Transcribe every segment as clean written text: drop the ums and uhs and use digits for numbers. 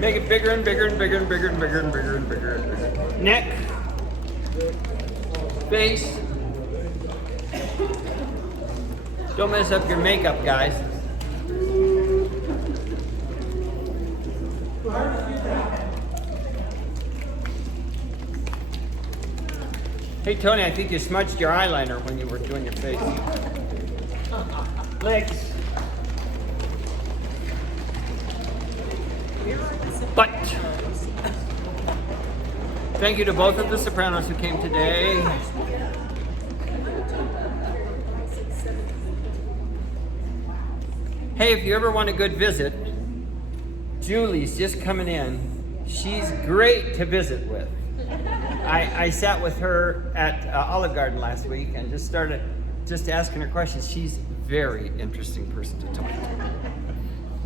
Make it bigger and bigger and bigger and bigger and bigger and bigger and bigger and bigger. Neck. Face. Don't mess up your makeup, guys. Hey Tony, I think you smudged your eyeliner when you were doing your face. Legs. Butt. Thank you to both of the sopranos who came today. Hey, if you ever want a good visit, Julie's just coming in. She's great to visit with. I sat with her at Olive Garden last week and just started asking her questions. She's a very interesting person to talk to.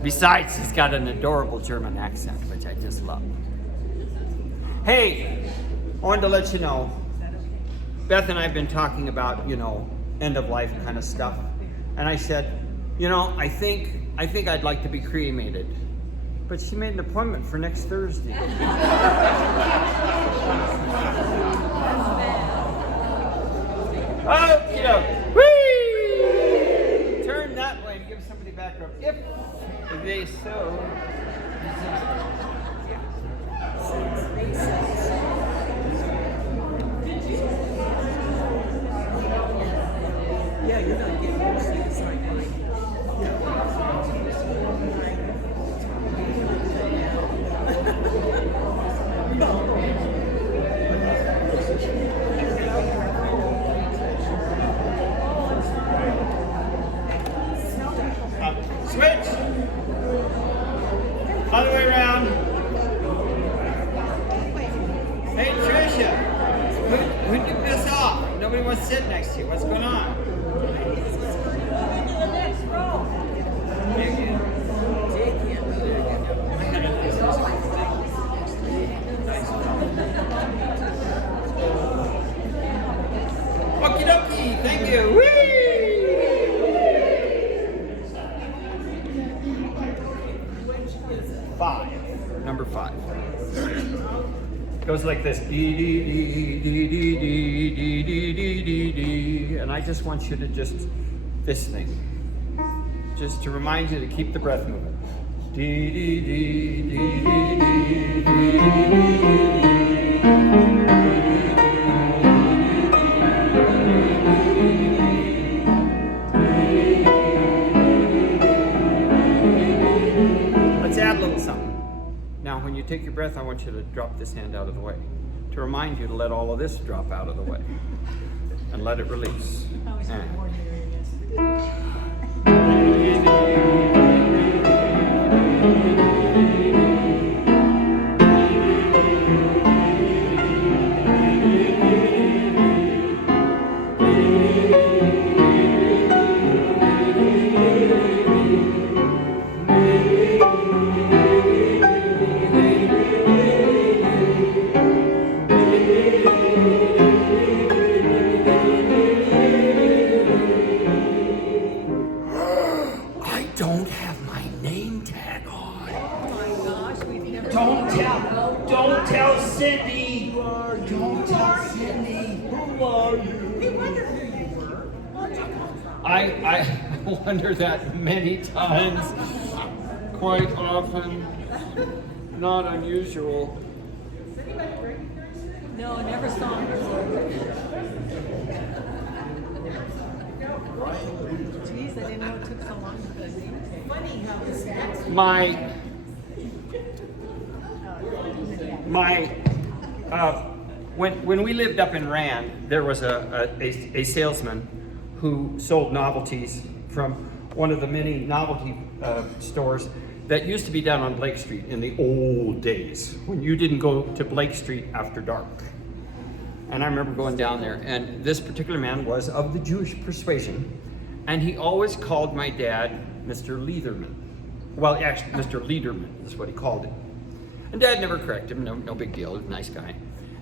Besides, she's got an adorable German accent, which I just love. Hey, I wanted to let you know, Beth and I have been talking about, end of life kind of stuff. And I said, I think I'd like to be cremated. But she made an appointment for next Thursday. Okey-doke. Whee! Turn that way and give somebody back rub. If they so. Yeah, you're not getting more things like mine. Switch. Other way around. Hey Tricia, who'd you piss off? Nobody wants to sit next to you. What's going on? Okie dokie, thank you. Whee! Number 5. Goes like this. Dee dee dee dee dee dee dee dee dee dee dee. And I just want you to this thing. Just to remind you to keep the breath moving. Dee dee dee dee dee dee dee dee. Now, when you take your breath, I want you to drop this hand out of the way to remind you to let all of this drop out of the way and let it release. Don't tell Cindy. Don't tell Cindy. Who are you? We wondered who you were. I wonder that many times, quite often, not unusual. No, never saw him. Jeez, I didn't know it took so long. Funny how this when we lived up in Rand, there was a salesman who sold novelties from one of the many novelty stores that used to be down on Blake Street in the old days when you didn't go to Blake Street after dark. And I remember going down there, and this particular man was of the Jewish persuasion, and he always called my dad Mr. Leatherman. Well, actually, Mr. Lederman is what he called him. And Dad never corrected him, no big deal, nice guy.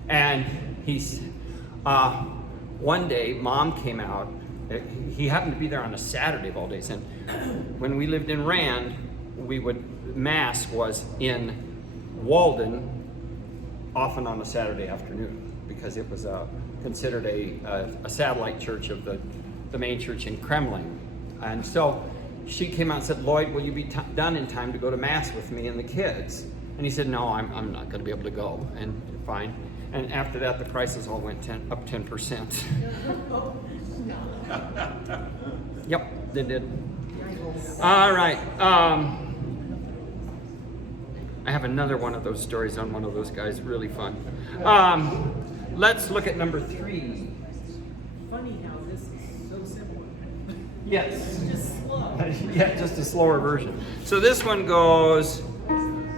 And he's, one day, Mom came out. He happened to be there on a Saturday of all days, and when we lived in Rand, Mass was in Walden often on a Saturday afternoon because it was considered a satellite church of the main church in Kremlin. And so she came out and said, Lloyd, will you be done in time to go to Mass with me and the kids? And he said, no, I'm not going to be able to go. And fine. And after that, the prices all went up 10%. Yep, they did. All right. I have another one of those stories on one of those guys. Really fun. Let's look at number 3. Funny how this is so simple. Yes. Just slow. Yeah, just a slower version. So this one goes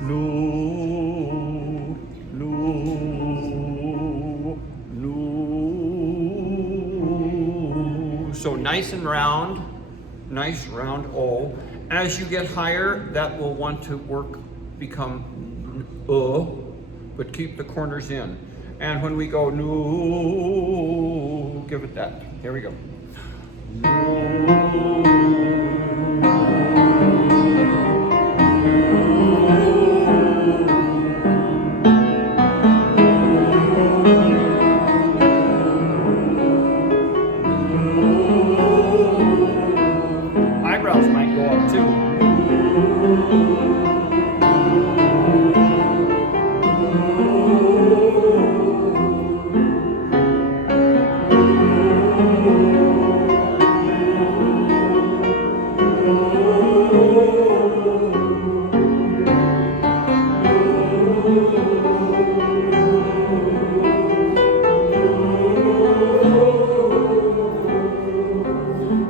no, no, no. So nice and round, nice round O. As you get higher, that will want to become but keep the corners in. And when we go no, give it that. Here we go. Eyebrows might go up too.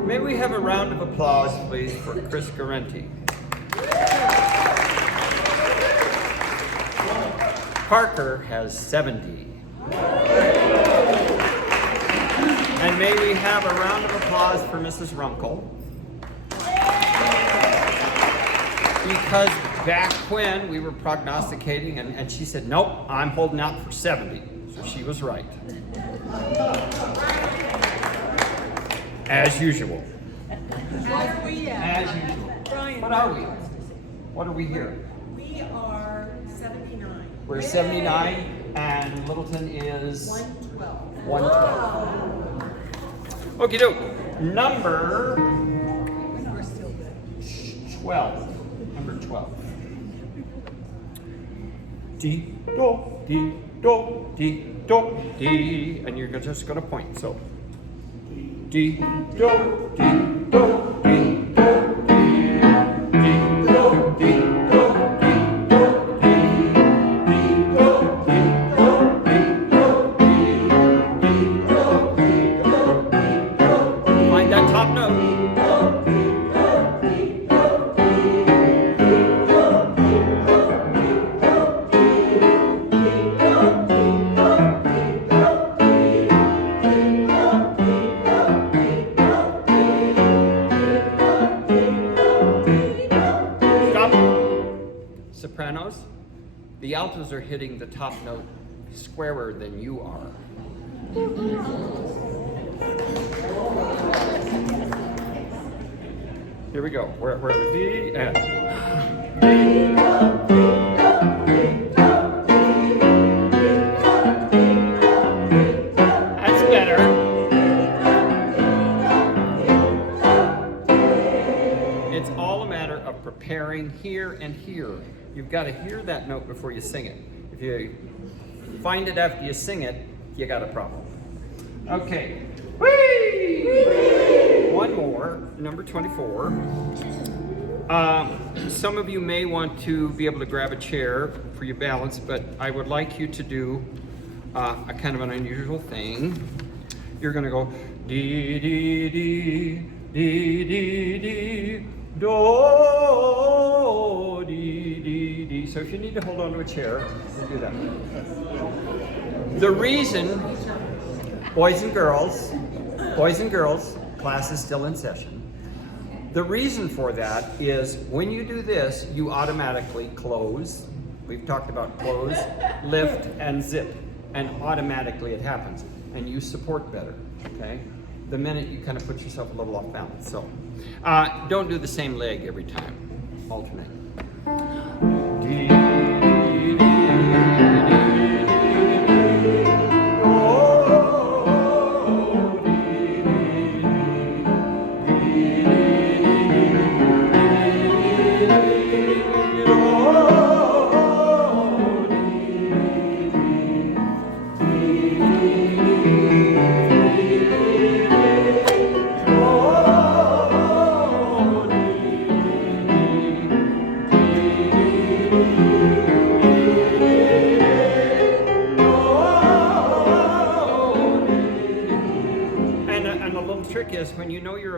May we have a round of applause, please, for Chris Garenti. Parker has 70. And may we have a round of applause for Mrs. Runkle. Because back when we were prognosticating, and she said, nope, I'm holding out for 70. So she was right. As usual. What are we at? As usual. Brian. What are we? What are we here? We are 79. We're 79, and Littleton is 112. 112. Okie doke. Number We're still good. 12. Number 12. D, do, D, do, D, do, D. And you're just going to point. So, D, do, D, do, D, do, D, D, do, D, do, D, do, D, D, do, D, do, D, do, D, D, do, D, do, D, do. Find that top note. Sopranos, the altos are hitting the top note squarer than you are. Here we go. We're at the D and that's better. It's all a matter of preparing here and here. You've got to hear that note before you sing it. If you find it after you sing it, you got a problem. Okay. Whee! One more, number 24. Some of you may want to be able to grab a chair for your balance, but I would like you to do a kind of an unusual thing. You're going to go dee dee dee dee dee dee do dee dee dee. So if you need to hold on to a chair, we'll do that. The reason, boys and girls, class is still in session. The reason for that is when you do this, you automatically close. We've talked about close, lift, and zip, and automatically it happens, and you support better, okay? The minute you kind of put yourself a little off balance. So don't do the same leg every time. Alternate. Dee, dee, dee.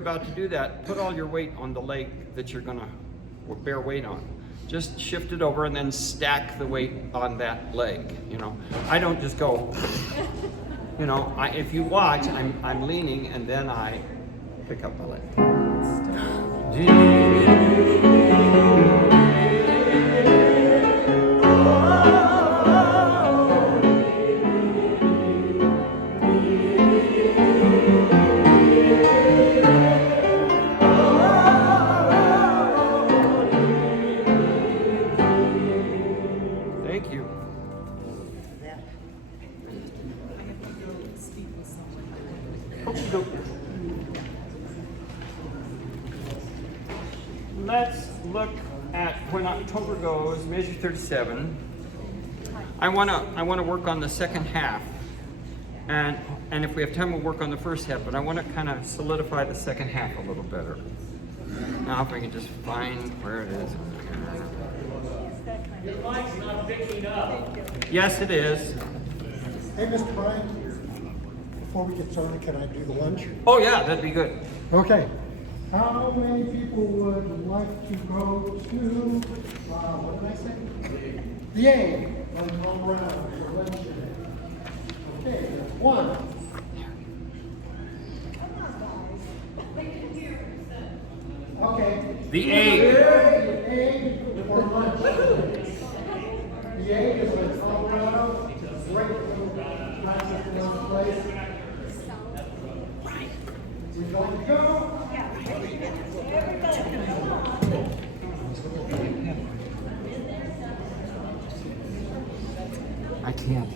about to do that, put all your weight on the leg that you're gonna bear weight on. Just shift it over and then stack the weight on that leg, you know. I don't just go, you know, if you watch, I'm leaning and then I pick up my leg. Thank you. Let's look at when October goes, measure 37. I wanna work on the second half. And if we have time, we'll work on the first half, but I wanna kind of solidify the second half a little better. Now if I can just find where it is. Your mic's not picking up. Yes, it is. Hey, Mr. Bryant, before we get started, can I do the lunch? Oh yeah, that'd be good. Okay. How many people would like to go to, what did I say? The A on Colorado for lunch today. Okay, one. Okay. The A. The A for lunch. The A is in Colorado. It's a great little nice little place. We'd like to go. I can't.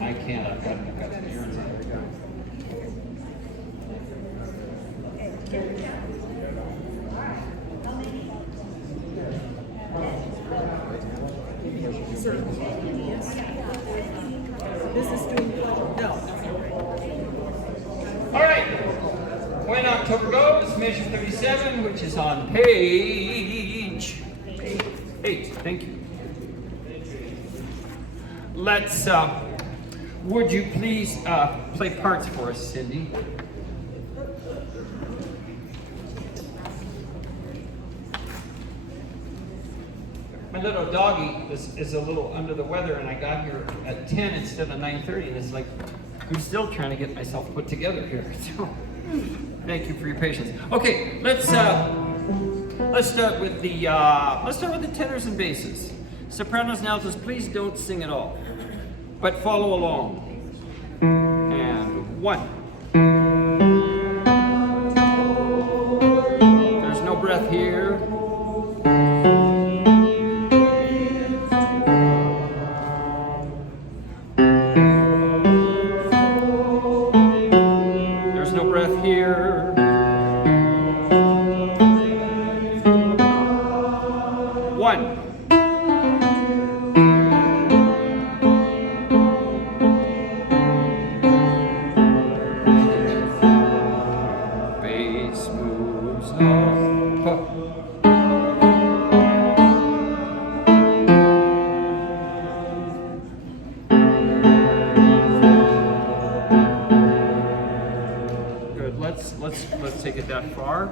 I can't. I've got some errands on. This is doing no. All right. When October goes, measure 37, which is on page 8. Thank you. Let's, would you please play parts for us, Cindy? My little doggy is a little under the weather, and I got here at 10 instead of 9:30, and it's like, I'm still trying to get myself put together here. So, thank you for your patience. Okay, let's start with the tenors and basses. Sopranos and altos, please don't sing at all, but follow along. And 1. There's no breath here. There's no breath here. 1. Bass moves up. Good. Let's take it that far.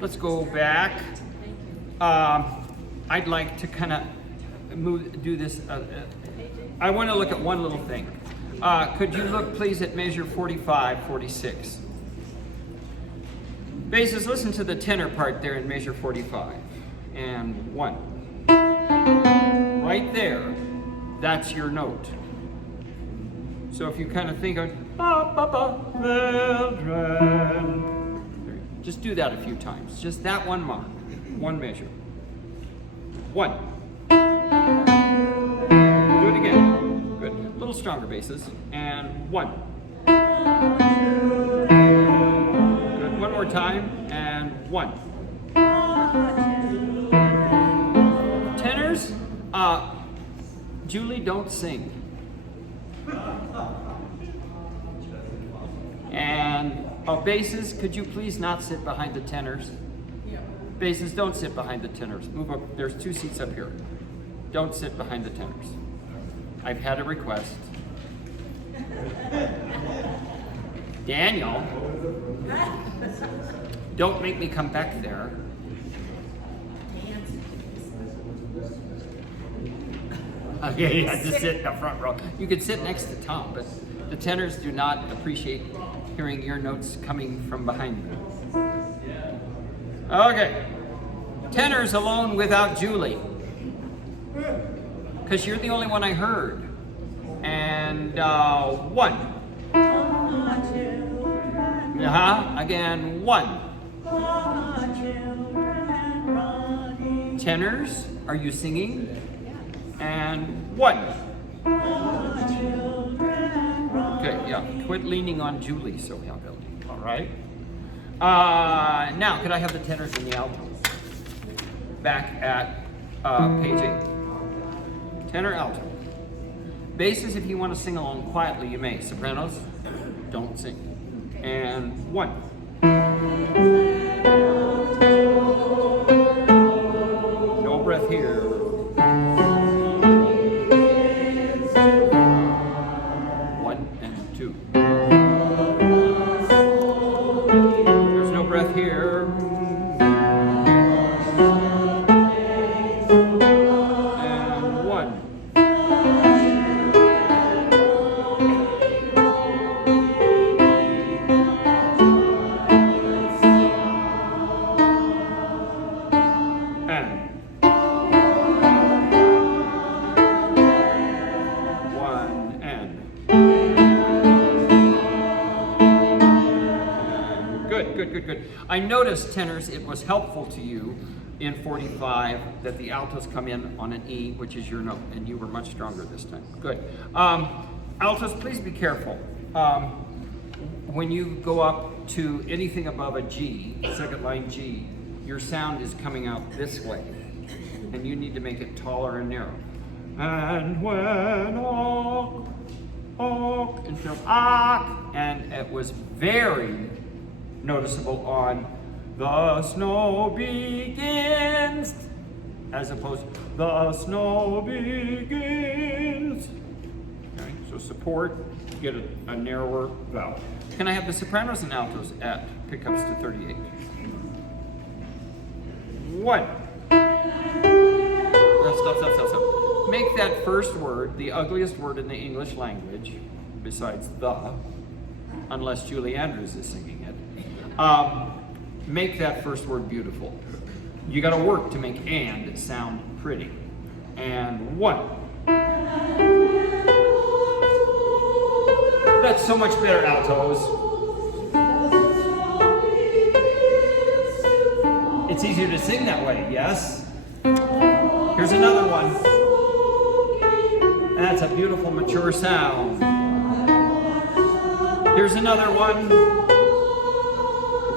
Let's go back. I'd like to kind of do this. I want to look at one little thing. Could you look, please, at measure 45, 46? Basses, listen to the tenor part there in measure 45. And 1. Right there, that's your note. So if you kind of think of, just do that a few times. Just that one mark, one measure. 1. Do it again. Good. A little stronger basses. And 1. Good. One more time. And 1. Tenors, Julie, don't sing. And basses, could you please not sit behind the tenors? Basses, don't sit behind the tenors. Move up. There's 2 seats up here. don't sit behind the tenors. I've had a request. Daniel, don't make me come back there. Okay, yeah, just sit in the front row. You could sit next to Tom, but the tenors do not appreciate hearing your notes coming from behind you. Okay, tenors alone without Julie. Because you're the only one I heard. And one. Again, one. Tenors, are you singing? And one. Okay, yeah, quit leaning on Julie so heavily, all right? Now, could I have the tenors and the altos? Back at page 8. Tenor, alto. Basses, if you want to sing along quietly, you may. Sopranos, don't sing. And one. No breath here. One and two. There's no breath here. And one. Good. I noticed, tenors, it was helpful to you in 45 that the altos come in on an E, which is your note, and you were much stronger this time. Good. Altos, please be careful. When you go up to anything above a G, second line G, your sound is coming out this way, and you need to make it taller and narrow. And when instead of and it was very noticeable on the snow begins, as opposed to the snow begins. Okay, so support, get a narrower vowel. Can I have the sopranos and altos at pickups to 38? One. Stop. Make that first word the ugliest word in the English language, besides the, unless Julie Andrews is singing it. Make that first word beautiful. You got to work to make and sound pretty. And one. That's so much better, altos. It's easier to sing that way, yes? Here's another one. That's a beautiful, mature sound. Here's another one.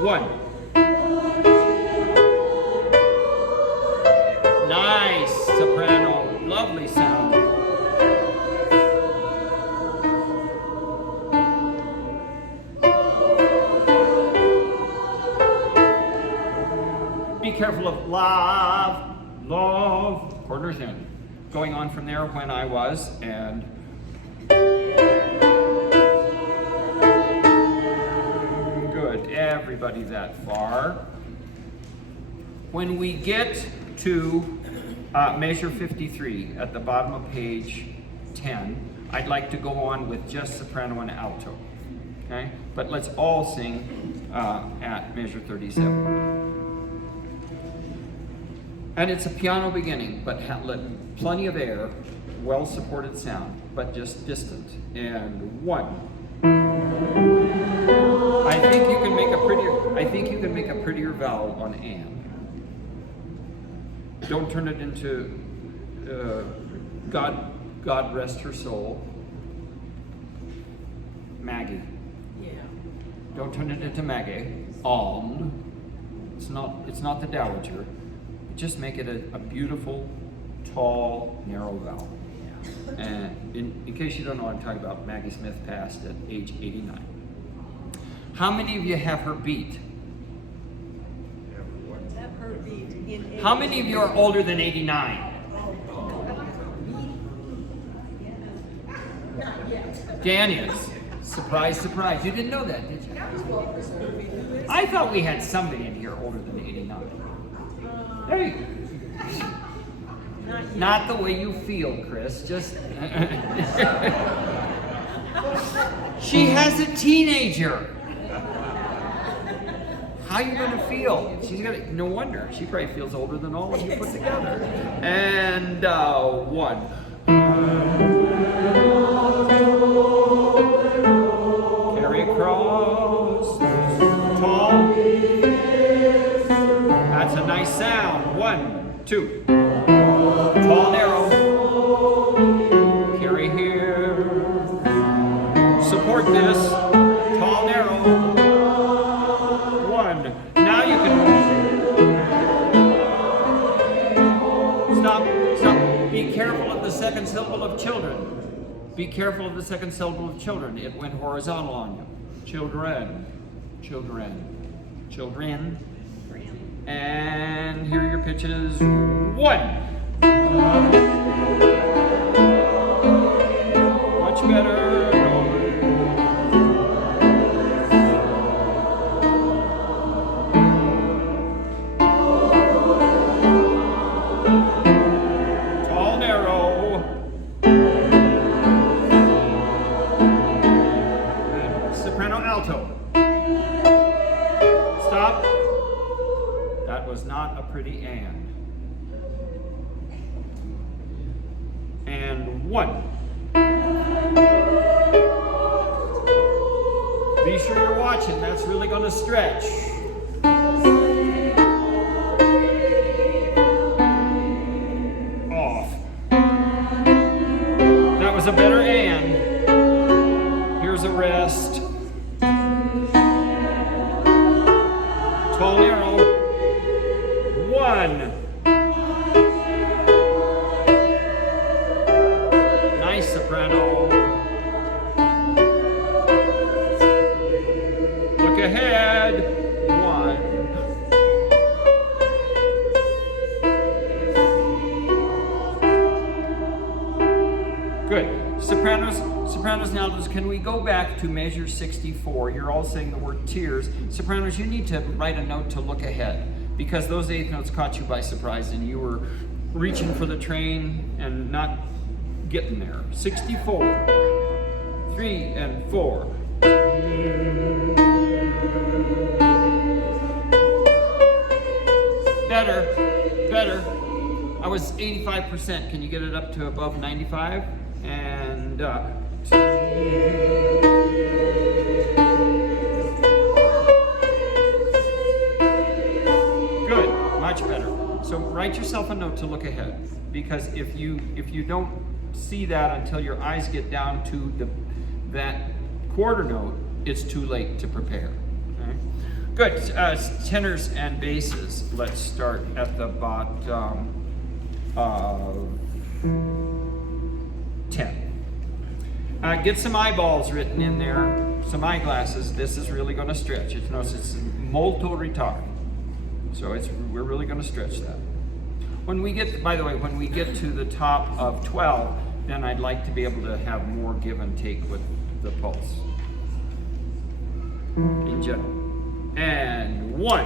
One. Nice soprano, lovely sound. Be careful of love, quarters in. Going on from there when I was, and good, everybody that far. When we get to measure 53 at the bottom of page 10, I'd like to go on with just soprano and alto, okay? But let's all sing at measure 37. And it's a piano beginning, but plenty of air, well-supported sound, but just distant. And one. I think you can make a prettier vowel on and. Don't turn it into God rest her soul. Maggie. Yeah. Don't turn it into Maggie. It's not the dowager. Just make it a beautiful, tall, narrow vowel. And in case you don't know what I'm talking about, Maggie Smith passed at age 89. How many of you have her beat? Have her beat in How many of you are older than 89? Dan is. Surprise, surprise. You didn't know that, did you? I thought we had somebody in here older than 89. There you go. Not the way you feel, Chris. Just. She has a teenager. How are you going to feel? She's gonna. No wonder. She probably feels older than all of you put together. And one. Carry across. Tall. That's a nice sound. 1, 2. Tall, narrow. Carry here. Support this. Tall, narrow. 1. Now you can move. Stop. Stop. Be careful of the second syllable of children. Be careful of the second syllable of children. It went horizontal on you. Children. Children. Children. And here are your pitches. 1. Much better. Tall, narrow. Soprano, alto. Stop. That was not a pretty and. And 1. Be sure you're watching. That's really going to stretch. Off. That was a better and. Here's a rest. Tall, narrow. 1. Nice soprano. Look ahead. 1. Good. Sopranos now, can we go back to measure 64? You're all saying the word tears. Sopranos, you need to write a note to look ahead, because those 8th notes caught you by surprise and you were reaching for the train and not getting there. 64. 3 and 4. Better. Better. I was 85%. Can you get it up to above 95? And good. Much better. So write yourself a note to look ahead, because if you don't see that until your eyes get down to that quarter note, it's too late to prepare. Okay? Good. Tenors and basses. Let's start at the bottom of 10. Get some eyeballs written in there, some eyeglasses. This is really going to stretch. Notice it's molto ritardo. So we're really going to stretch that. When we get, by the way, when we get to the top of 12, then I'd like to be able to have more give and take with the pulse in general. And 1.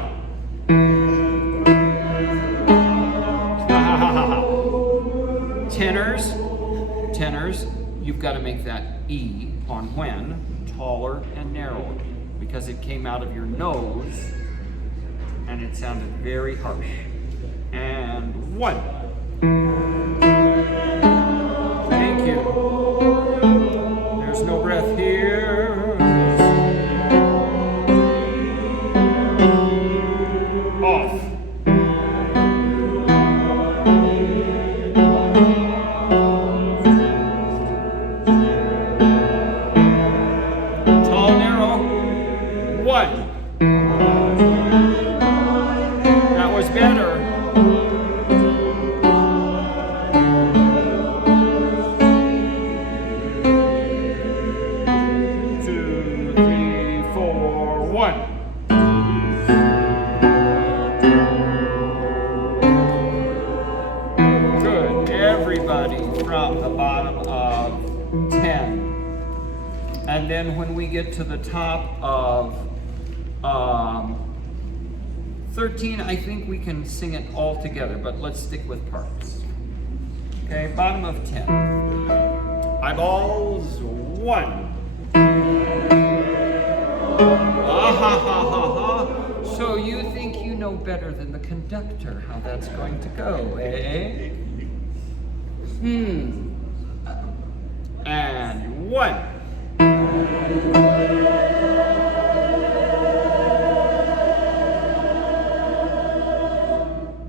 Tenors, you've got to make that E on when taller and narrower, because it came out of your nose and it sounded very harsh. And 1. Thank you. There's no breath here. Off. Tall, narrow. 1. That was better. then when we get to the top of 13, I think we can sing it all together, but let's stick with parts. Okay, bottom of 10. Eyeballs, 1. Ah ha ha ha ha. So you think you know better than the conductor how that's going to go, eh? And 1.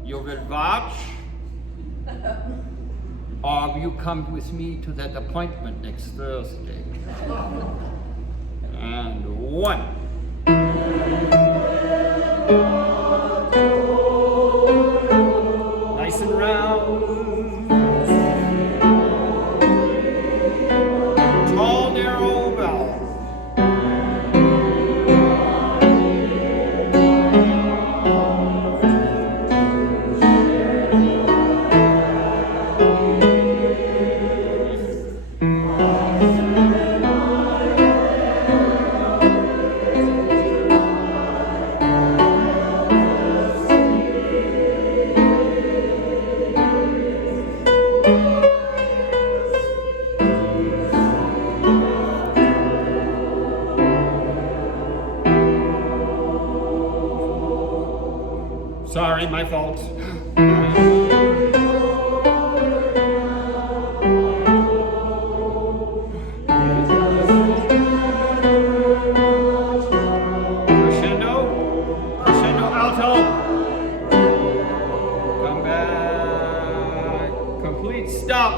You will watch, or you come with me to that appointment next Thursday. And 1. Nice and round. Tall, narrow vowel. Sorry, my fault. Crescendo, crescendo alto. Come back. Complete stop.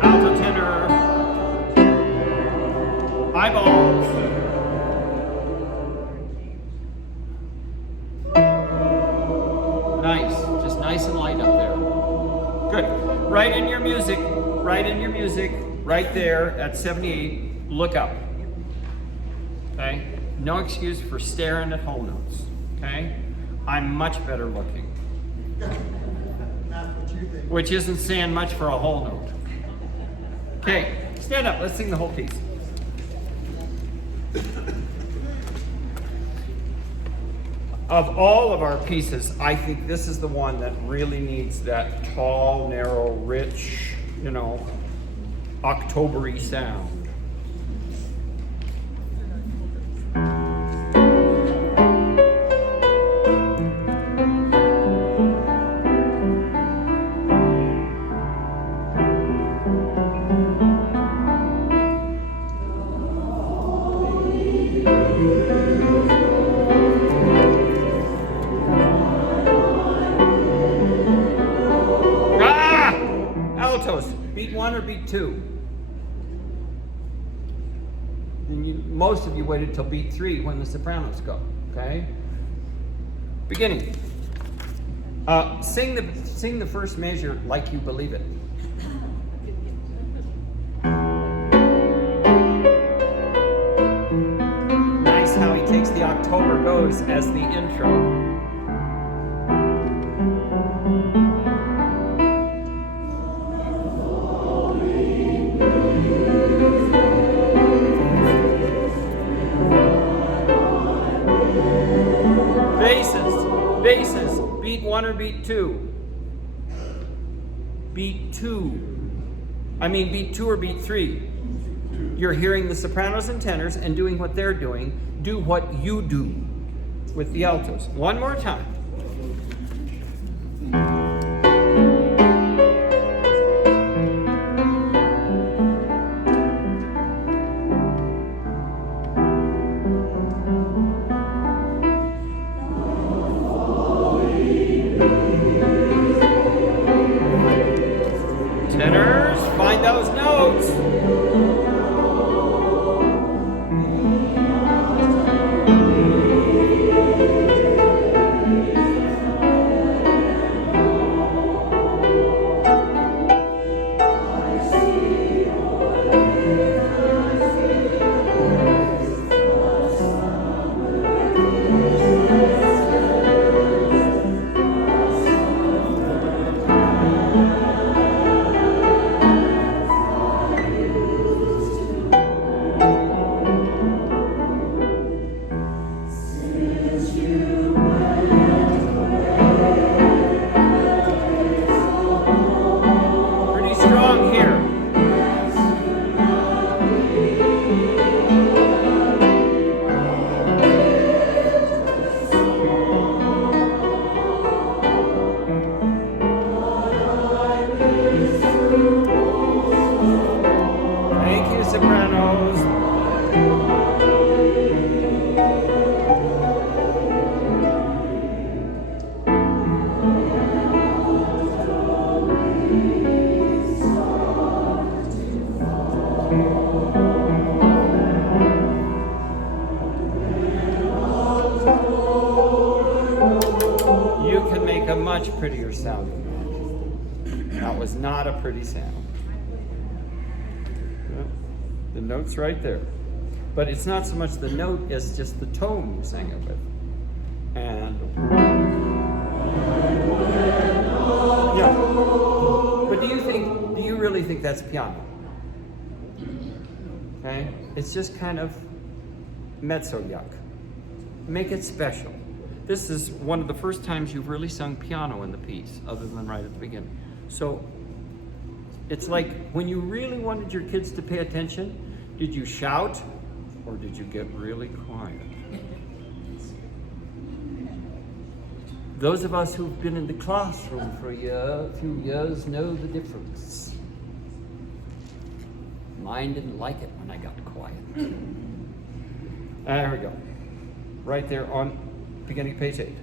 Alto tenor. Eyeballs. Nice, just nice and light up there. Good. Right in your music, right there at 78, look up. Okay? No excuse for staring at whole notes. Okay? I'm much better looking. That's what you think. Which isn't saying much for a whole note. Okay, stand up, let's sing the whole piece. Of all of our pieces, I think this is the one that really needs that tall, narrow, rich, October-y sound. Beat 1 or beat 2? And most of you waited till beat 3 when the sopranos go. Okay. Beginning. Sing the first measure like you believe it. Nice how he takes the October goes as the intro. Basses, beat 1 or beat 2? Beat 2. I mean beat 2 or beat 3? You're hearing the sopranos and tenors and doing what they're doing. Do what you do with the altos. One more time. Tenors, find those notes. sopranos. You can make a much prettier sound than that. That was not a pretty sound. The note's right there. But it's not so much the note as just the tone you sang it with. And yeah. But do you really think that's piano? Okay? It's just kind of mezzo yuck. Make it special. This is one of the first times you've really sung piano in the piece, other than right at the beginning. So it's like when you really wanted your kids to pay attention, did you shout or did you get really quiet? Those of us who've been in the classroom for a few years know the difference. Mine didn't like it when I got quiet. There we go. Right there on beginning of page 8.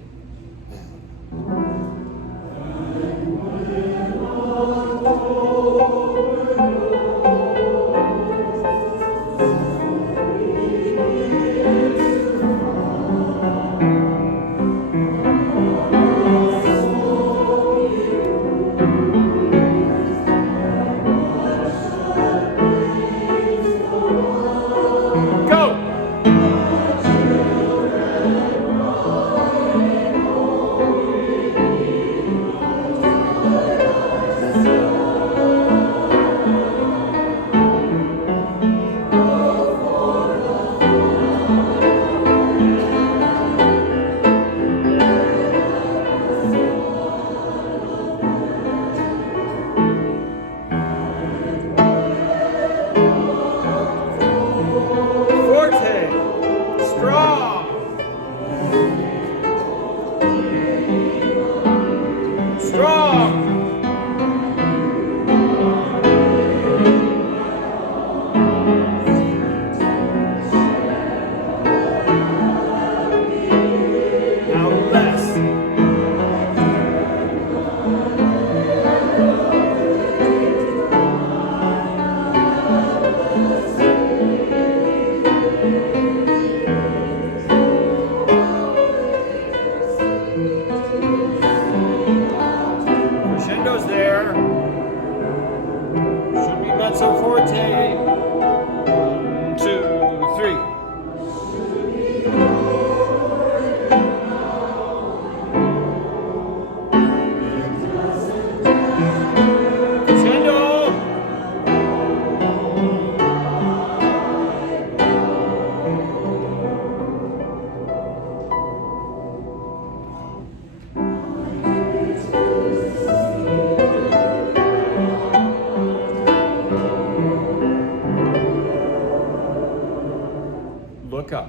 Look up.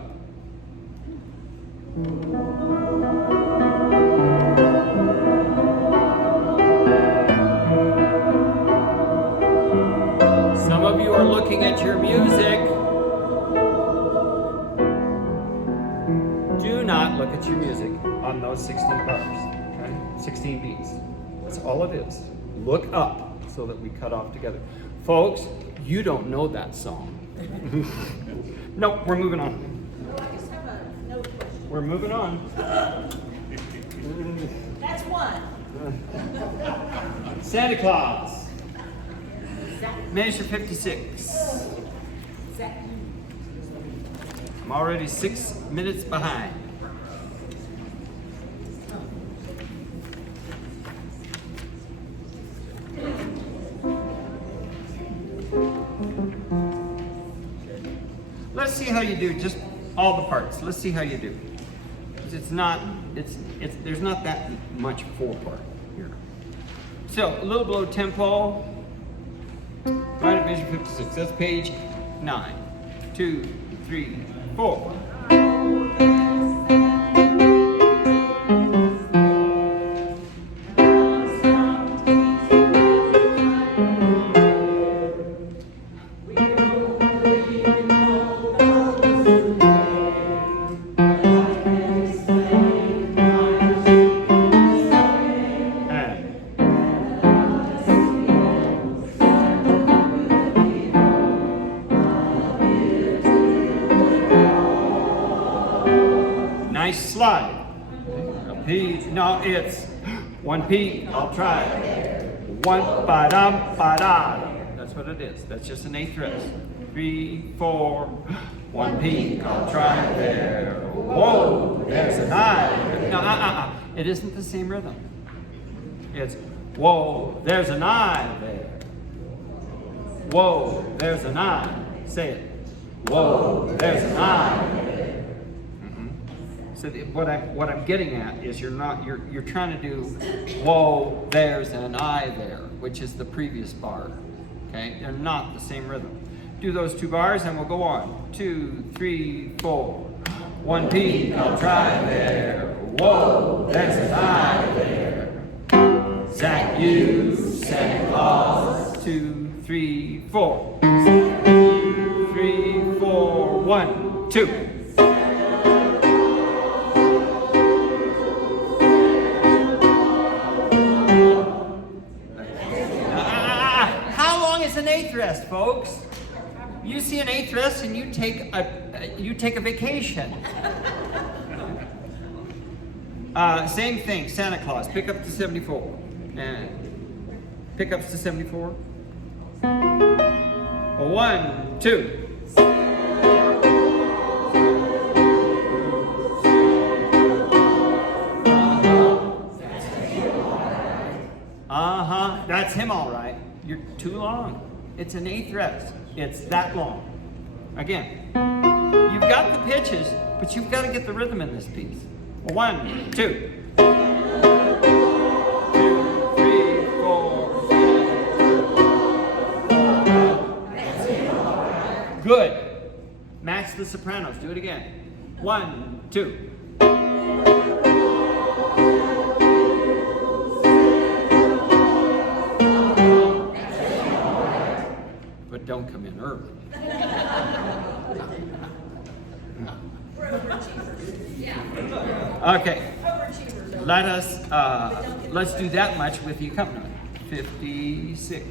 Some of you are looking at your music. Do not look at your music on those 16 bars, okay? 16 beats. That's all it is. Look up so that we cut off together. Folks, you don't know that song. No, we're moving on. I just have a note question. We're moving on. That's one. Santa Claus. Measure 56. I'm already 6 minutes behind. Let's see how you do, just all the parts. Let's see how you do. There's not that much four part here. So, a little below tempo, right at measure 56. That's page 9. 2, 3, 4. P. No, it's 1 P. I'll try it. 1 ba dum ba da. That's what it is. That's just an eighth rest. 3, 4, 1 P. I'll try it there. Whoa, there's an I. No, It isn't the same rhythm. It's whoa, there's an I there. Whoa, there's an I. Say it. Whoa, there's an I. So what I'm getting at is you're trying to do whoa, there's an I there, which is the previous bar. Okay, they're not the same rhythm. Do those 2 bars and we'll go on. 2, 3, 4. 1 P, I'll try there. Whoa, there's an I there. Zach, you, Santa Claus. 2, 3, 4. 3, 4, 1, 2. How long is an eighth rest, folks? You see an eighth rest and you take a vacation. Same thing, Santa Claus. Pick up to 74. And pickups to 74. 1, 2. That's him all right. You're too long. It's an eighth rest. It's that long. Again, you've got the pitches, but you've got to get the rhythm in this piece. 1, 2. 2, 3, 4. Good. Match the sopranos. Do it again. 1, 2. But don't come in early. Okay. Let's do that much with the accompaniment. 56.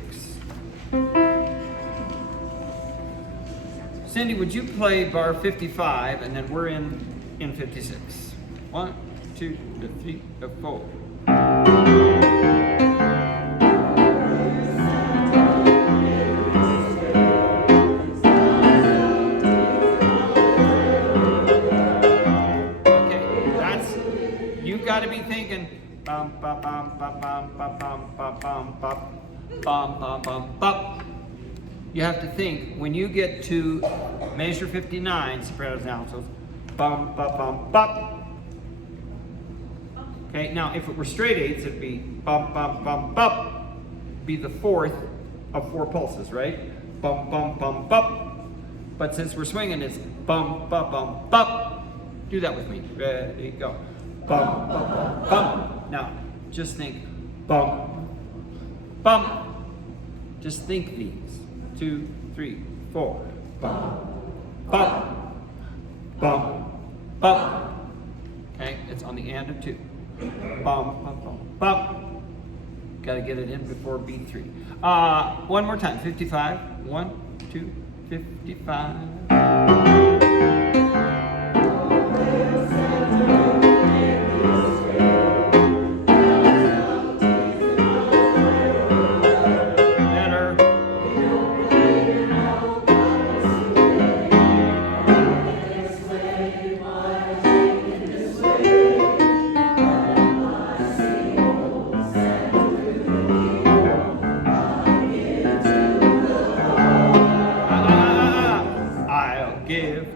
Cindy, would you play bar 55 and then we're in 56. 1, 2, 3, 4. Got to be thinking bum bum bum bum bum bum bum bum bum bum bum bum bum. You have to think when you get to measure 59, sopranos and altos, bum bum bum bum. Okay, now if it were straight eights, it'd be bum bum bum bum. Be the fourth of 4 pulses, right? Bum bum bum bum. But since we're swinging, it's bum bum bum bum. Do that with me. Ready, go. Bum, bum, bum, bum. Now, just think bum, bum. Just think these. 2, 3, 4. Bum, bum, bum, bum. Okay, it's on the and of 2. Bum, bum, bum, bum. Got to get it in before beat 3. One more time. 55. 1, 2, 55.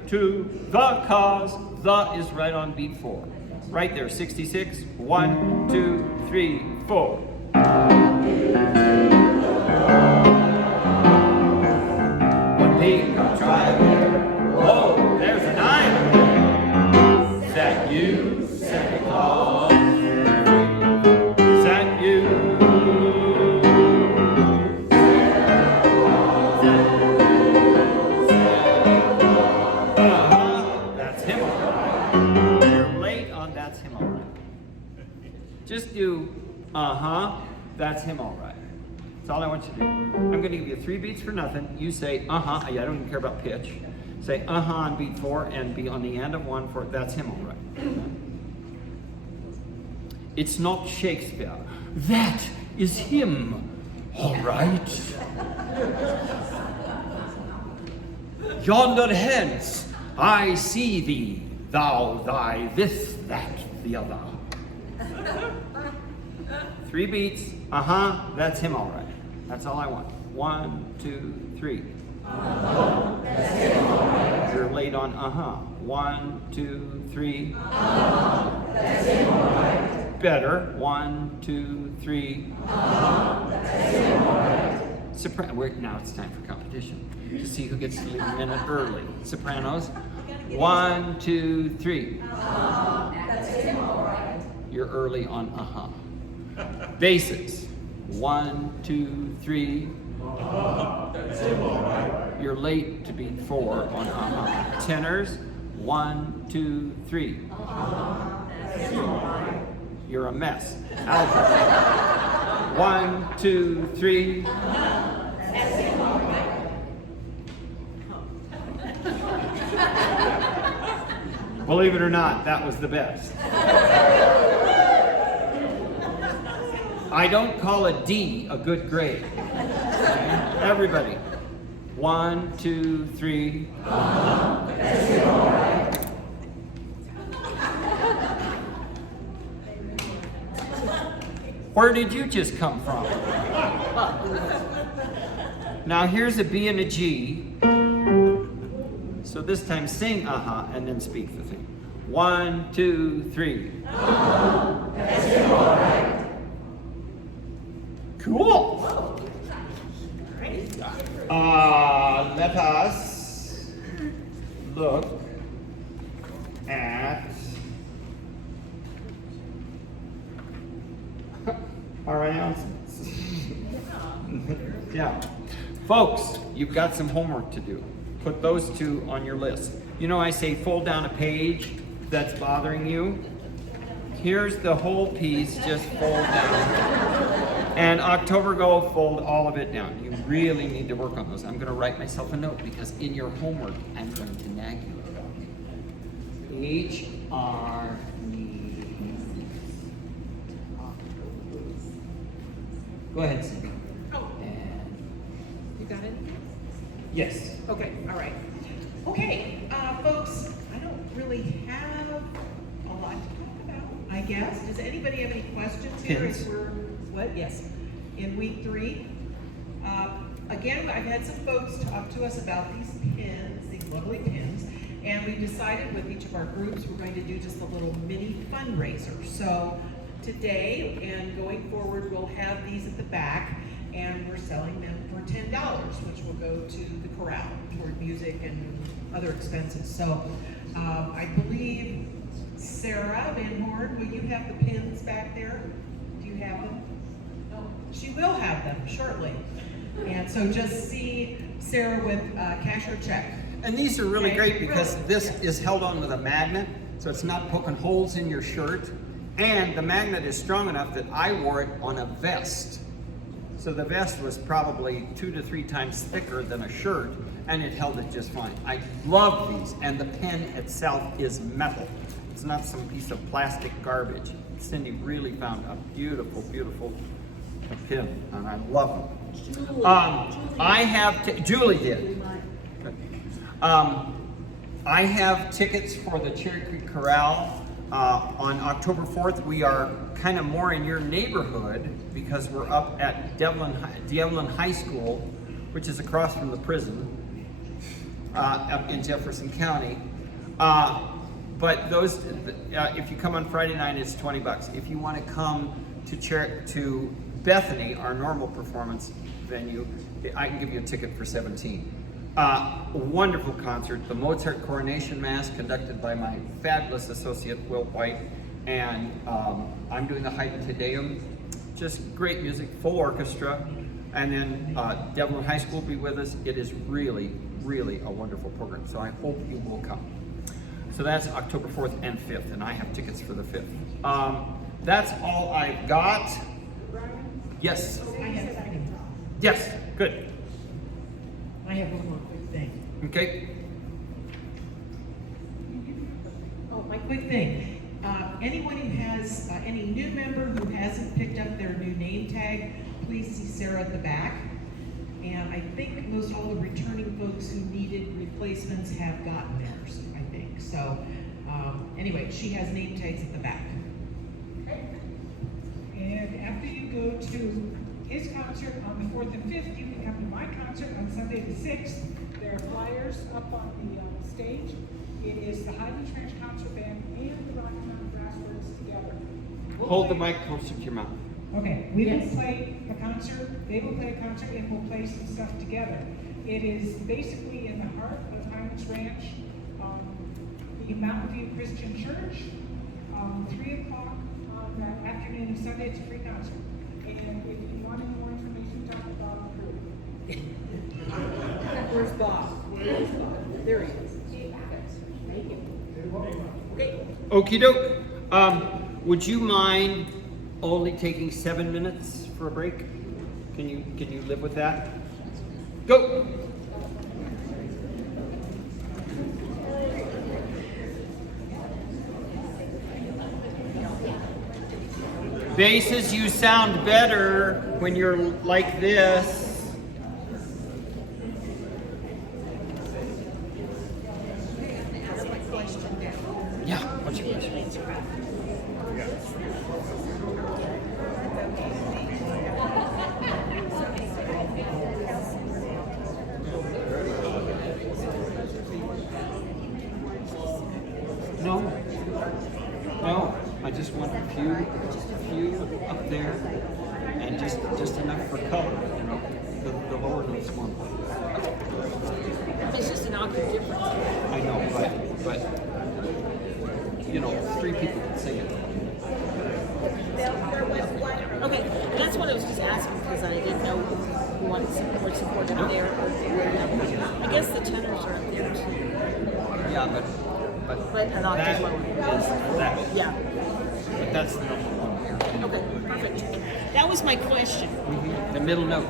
To the cause, the is right on beat 4. Right there, 66. 1, 2, 3, 4. 1 P, come try there. Whoa, there's an I. Is that you, Santa Claus? Is that you? Just do, that's him all right. That's all I want you to do. I'm going to give you 3 beats for nothing. You say, I don't even care about pitch. Say, on beat 4 and be on the end of 1 for, that's him all right. It's not Shakespeare. That is him. All right. Yonder hence, I see thee, thou, thy, this, that, the other. 3 beats. That's him, all right. That's all I want. 1, 2, 3. That's him, all right. You're late on 1, 2, 3. That's him, all right. Better. 1, 2, 3. That's him, all right. Now it's time for competition to see who gets to leave a minute early. Sopranos. 1, 2, 3. That's him, all right. You're early on Basses. 1, 2, 3. That's him, all right. You're late to beat 4 on Tenors. 1, 2, 3. That's him, all right. You're a mess. Alto. 1, 2, 3. That's him, all right. Believe it or not, that was the best. I don't call a D a good grade. Everybody. 1, 2, 3. That's it, all right. Where did you just come from? Now here's a B and a G. So this time sing and then speak the thing. 1, 2, 3. That's it, all right. Cool. Let us look at our announcements. Yeah. Folks, you've got some homework to do. Put those 2 on your list. You know, I say fold down a page that's bothering you. Here's the whole piece, just fold down. And October Go, fold all of it down. You really need to work on those. I'm gonna write myself a note because in your homework, I'm going to nag you. HR needs. Go ahead, Cindy. Oh, And you got it? yes. Okay, all right. Okay, folks, I don't really have a lot to talk about, I guess. Does anybody have any questions here? Pins. As we're, what? Yes. In week 3. Again, I've had some folks talk to us about these pins, these lovely pins, and we decided with each of our groups we're going to do just a little mini fundraiser. So today and going forward, we'll have these at the back, and we're selling them for $10, which will go to the chorale toward music and other expenses. So I believe Sarah Van Horn, will you have the pins back there? Do you have them? No. She will have them shortly. And so just see Sarah with cash or check. And these are really Okay, great because really, this yes. is held on with a magnet, so it's not poking holes in your shirt. And the magnet is strong enough that I wore it on a vest. So the vest was probably 2 to 3 times thicker than a shirt, and it held it just fine. I love these, and the pen itself is metal. It's not some piece of plastic garbage. Cindy really found a beautiful, beautiful pin, and I love them. I have, Julie did. I have tickets for the Cherry Creek Chorale on October 4th. We are kind of more in your neighborhood because we're up at Devlin High School, which is across from the prison up in Jefferson County. But those, if you come on Friday night, it's $20. If you want to come to Bethany, our normal performance venue, I can give you a ticket for $17. Wonderful concert, the Mozart Coronation Mass conducted by my fabulous associate Will White, and I'm doing the Haydn Te Deum. Just great music, full orchestra, and then Devlin High School will be with us. It is really, really a wonderful program, so I hope you will come. So that's October 4th and 5th, and I have tickets for the 5th. That's all I've got. Yes. I have, Yes, good. I have one more quick thing. Okay. Oh, my quick thing. Anyone who has, any new member who hasn't picked up their new name tag, please see Sarah at the back. And I think most all the returning folks who needed replacements have gotten theirs, I think. So, anyway, she has name tags at the back. And after you go to his concert on the 4th and 5th, you can come to my concert on Sunday the 6th. There are flyers up on the stage. It is the Highlands Ranch Concert Band and the Rocky Mountain Brassworks together. Hold the mic closer to your mouth. Okay, we will play a concert, they will play a concert, and we'll play some stuff together. It is basically in the heart of Highlands Ranch, the Mountain View Christian Church, 3 o'clock on that afternoon of Sunday. It's a free concert. And if you want any more information, talk to Bob Crew. Where's Bob? There he is. Thank you. Okay. Okie doke. Would you mind only taking 7 minutes for a break? Can you live with that? Go. Basses, you sound better when you're like this. Yeah, what's your question? No, I just want a few up there, and just enough for color, you know, the lower notes one. It's just an octave difference. I know, but you know, 3 people can sing it. Okay, that's what I was just asking because I didn't know who wanted more support up there. I guess the tenors are up there too. Yeah, but An octave lower. is that. Yeah. But that's the number 1 here. Okay, perfect. That was my question. The middle note.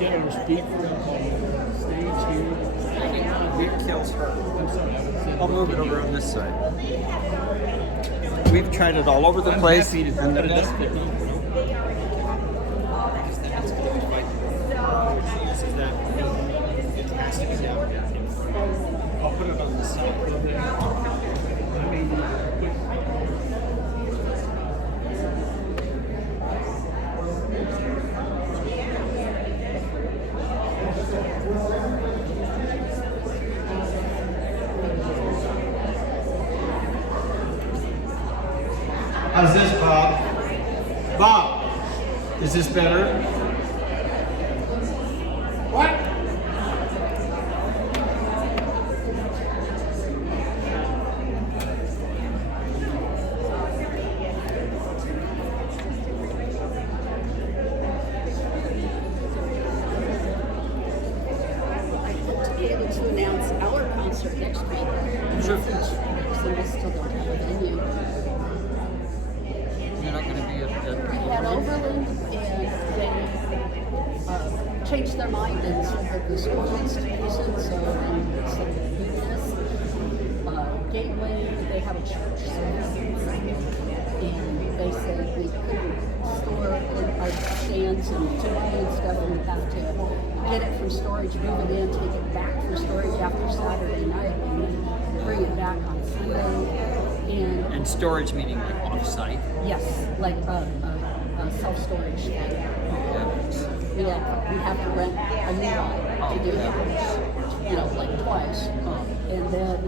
Get her speaker up on the stage here. It kills her. I'll move it over on this side. We've tried it all over the place, and the best. I'll put it on the side. How's this, Bob? Bob, is this better? What? To be able to announce our concert next week. Sure. So we still don't have a venue. You're not going to be At Overland, and they changed their mind and said that the school needs to use it, so instead of doing this, Gateway, they have a church service, and they said we couldn't store in our stands and TV and stuff, and we'd have to get it from storage, move it in, take it back from storage after Saturday night, and then bring it back on Sunday. And storage meaning like off-site. Yes, like self-storage. Yeah, we have to rent a new one to do that. You know, like twice. And then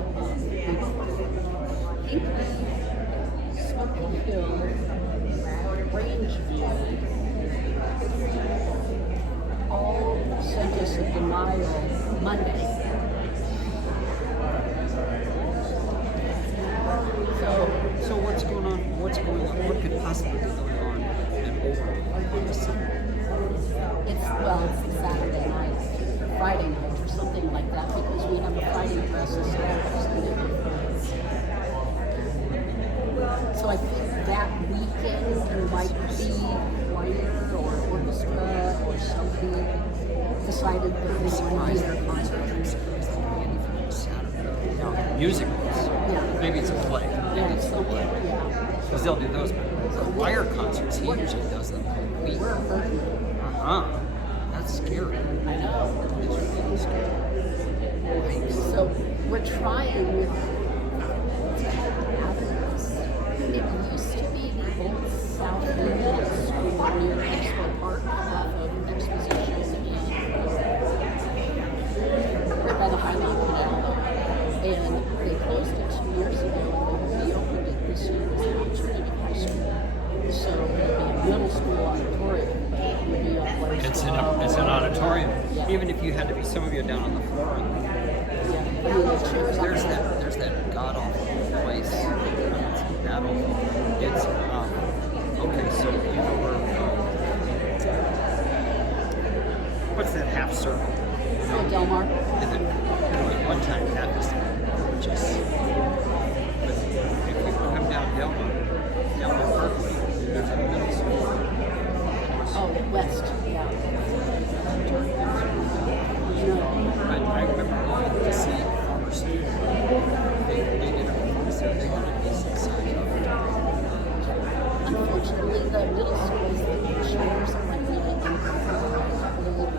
Hinkley, Smoky Hill, Rangeview, all sent us a denial Monday. So So what's going on? What could possibly be going on it over on the Sunday? It's Saturday night, or Friday night, or something like that, because we have a Friday dress and Saturday. So I think that weekend there might be choir or orchestra or something decided that they want to do their concert. Musicals. Yeah. Maybe it's a play. Yeah, it's something, yeah. Because they'll do those. The choir concerts, he usually does them all week. We're hurting. Uh-huh. That's scary. I know. It's really scary. So we're trying with avenues. It used to be the old South Middle School near Expo Park off of Exposition right by the Highlands Canal. And they closed it 2 years ago and they reopened it this year as an alternative high school. So it'll be a middle school auditorium. It'll be a place It's for an all- auditorium. Yeah. Even if you had to be, some of you down on the floor. Yeah. I mean, the chairs There's that god awful place. It's that awful. It's okay. So you know what's that half circle? Oh, Del Mar. Is it? One time that was just. But if you come down Delmar Berkeley, there's a middle school. Oh, west. Yeah. No. I remember going to see former student. They did a concert. They had a decent size of it. Unfortunately, the middle schools, the chairs are like really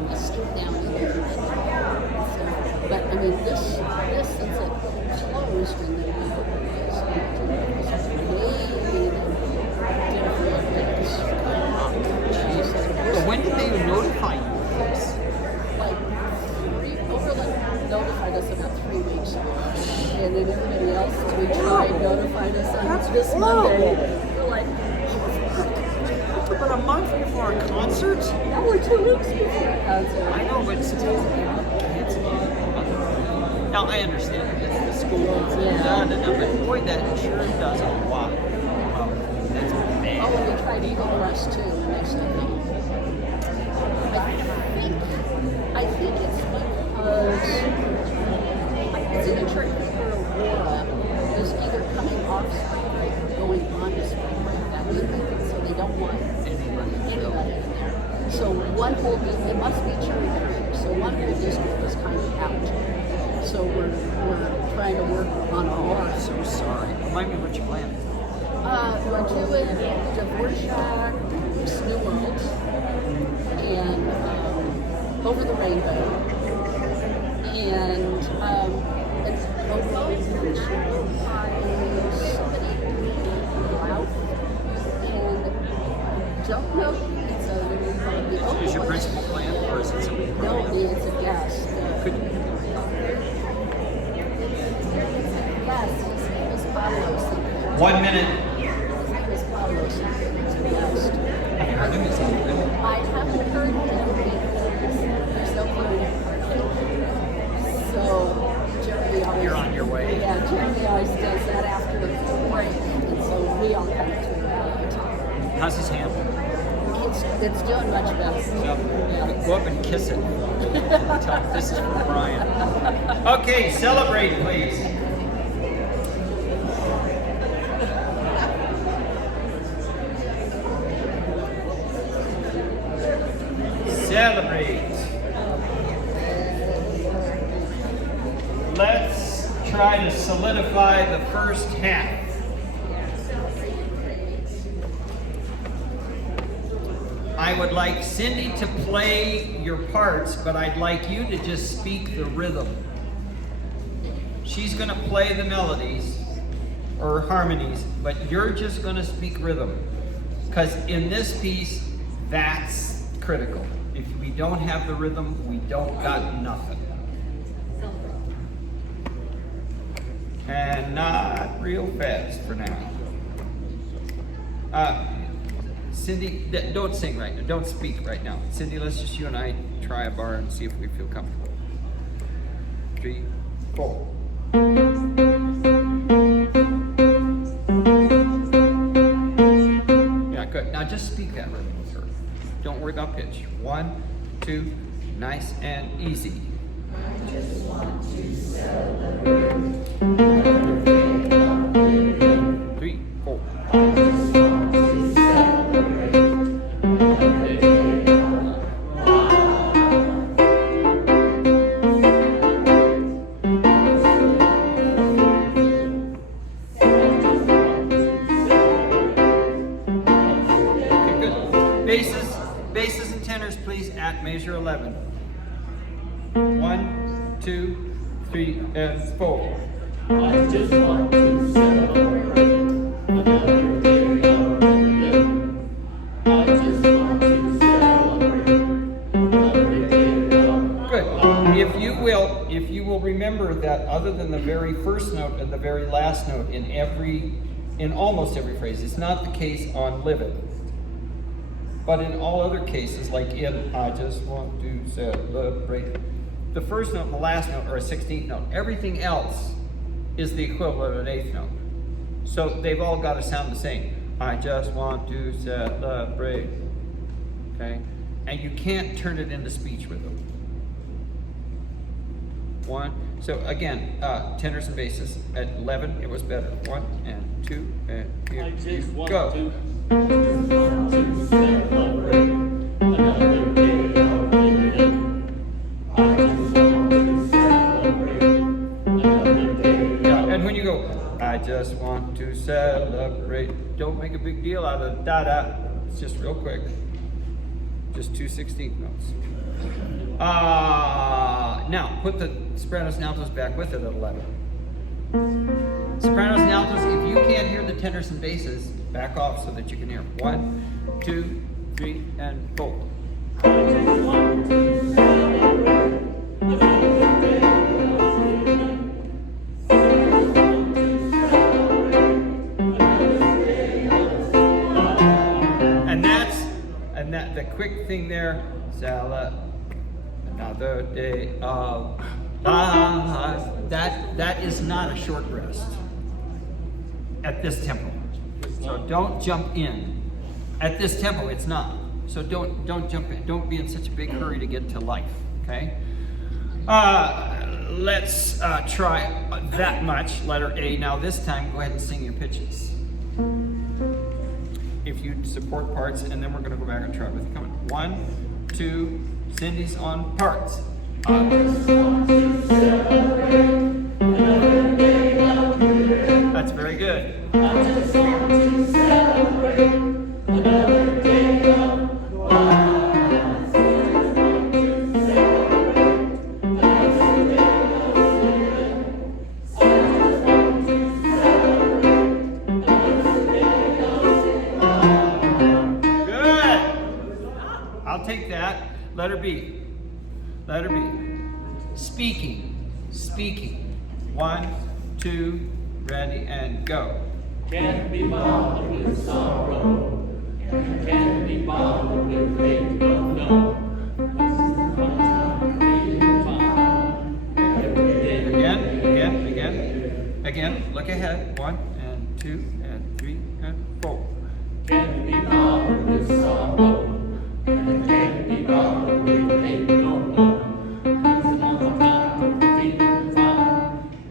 twisted down in there. So, but I mean, this since it closed and then reopened, is way different. But when did they notify you of this? Like Overland notified us about 3 weeks ago, and then everybody else we tried notified us on this Monday. We're like, But a month before a concert? now we're 2 weeks before a concert. I know, but still, now I understand that the school needs it done, but boy, that sure does a lot. That's Oh, bad. and we tried Eagle Rush too, and they said no. I think it's because it's either Cherry Creek or Aurora is either coming off spring break or going on to spring break that weekend, so they don't want anybody in there. So one whole, it must be Cherry Creek, so one whole district is kind of out. So we're trying to work on all our. So sorry. Remind me what you planned. We're doing Dvorak, New World, and Over the Rainbow, and it's Obo, which by somebody Ralph, and don't know, it's the Is your principal plan, or is it something? No, it's a guest. Could Yes, his name is Pablo something. 1 minute. His name is Pablo something. It's a guest. I haven't heard him because there's no clue. So Jeremy always. You're on your way. Yeah, Jeremy always does that after the break, and so we all kind of tune out. How's his hand? It's doing much better. Yeah. Go up and kiss it. Tell him this is for Brian. Okay, celebrate, please. Celebrate. Let's try to solidify the first half. I would like Cindy to play your parts, but I'd like you to just speak the rhythm. She's going to play the melodies or harmonies, but you're just going to speak rhythm. Because in this piece, that's critical. If we don't have the rhythm, we don't got nothing. And not real fast for now. Cindy, don't sing right now. Don't speak right now. Cindy, let's just you and I try a bar and see if we feel comfortable. 3, 4. Yeah, good. Now just speak that rhythm with her. Don't worry about pitch. 1, 2, nice and easy. I just want to celebrate. 3, 4. I just want to celebrate. Basses and tenors, please, at measure 11. 1, 2, 3, and 4. I just want to celebrate another day of living. I just want to celebrate another day of Good. If you will remember that other than the very first note and the very last note in almost every phrase, it's not the case on Live It. But in all other cases, like in I just want to celebrate, the first note and the last note are a 16th note. Everything else is the equivalent of an 8th note. So they've all got to sound the same. I just want to celebrate. Okay? And you can't turn it into speech with them. 1. So again, tenors and basses at 11, it was better. 1 and 2 and here I just you want go. to celebrate another day of living. I just want to celebrate another day. Yeah, and when you go, I just want to celebrate, don't make a big deal out of da-da. It's just real quick. Just 2 16th notes. Now, put the sopranos and altos back with it at 11. Sopranos and altos, if you can't hear the tenors and basses, back off so that you can hear. 1, 2, 3, and 4. I just want to celebrate another day of living. I just want to celebrate another day of living. And that the quick thing there, another day of that is not a short rest at this tempo. So don't jump in. At this tempo, it's not. So don't jump in. Don't be in such a big hurry to get to life. Okay. Let's try that much. Letter A. Now this time, go ahead and sing your pitches. If you support parts, and then we're going to go back and try with you. Come on. 1, 2. Cindy's on parts. I just want to celebrate another day of living. That's very good. I just want to celebrate another day of life. I just want to celebrate another day of living. I just want to celebrate another day of life. Good. I'll take that. Letter B. Letter B. Speaking. 1, 2, ready, and go. Can't be bothered with sorrow. Can't be bothered with hate. No. Again. Look ahead. 1 and 2 and 3 and 4. Can't be bothered with sorrow. Can't be bothered with hate. No.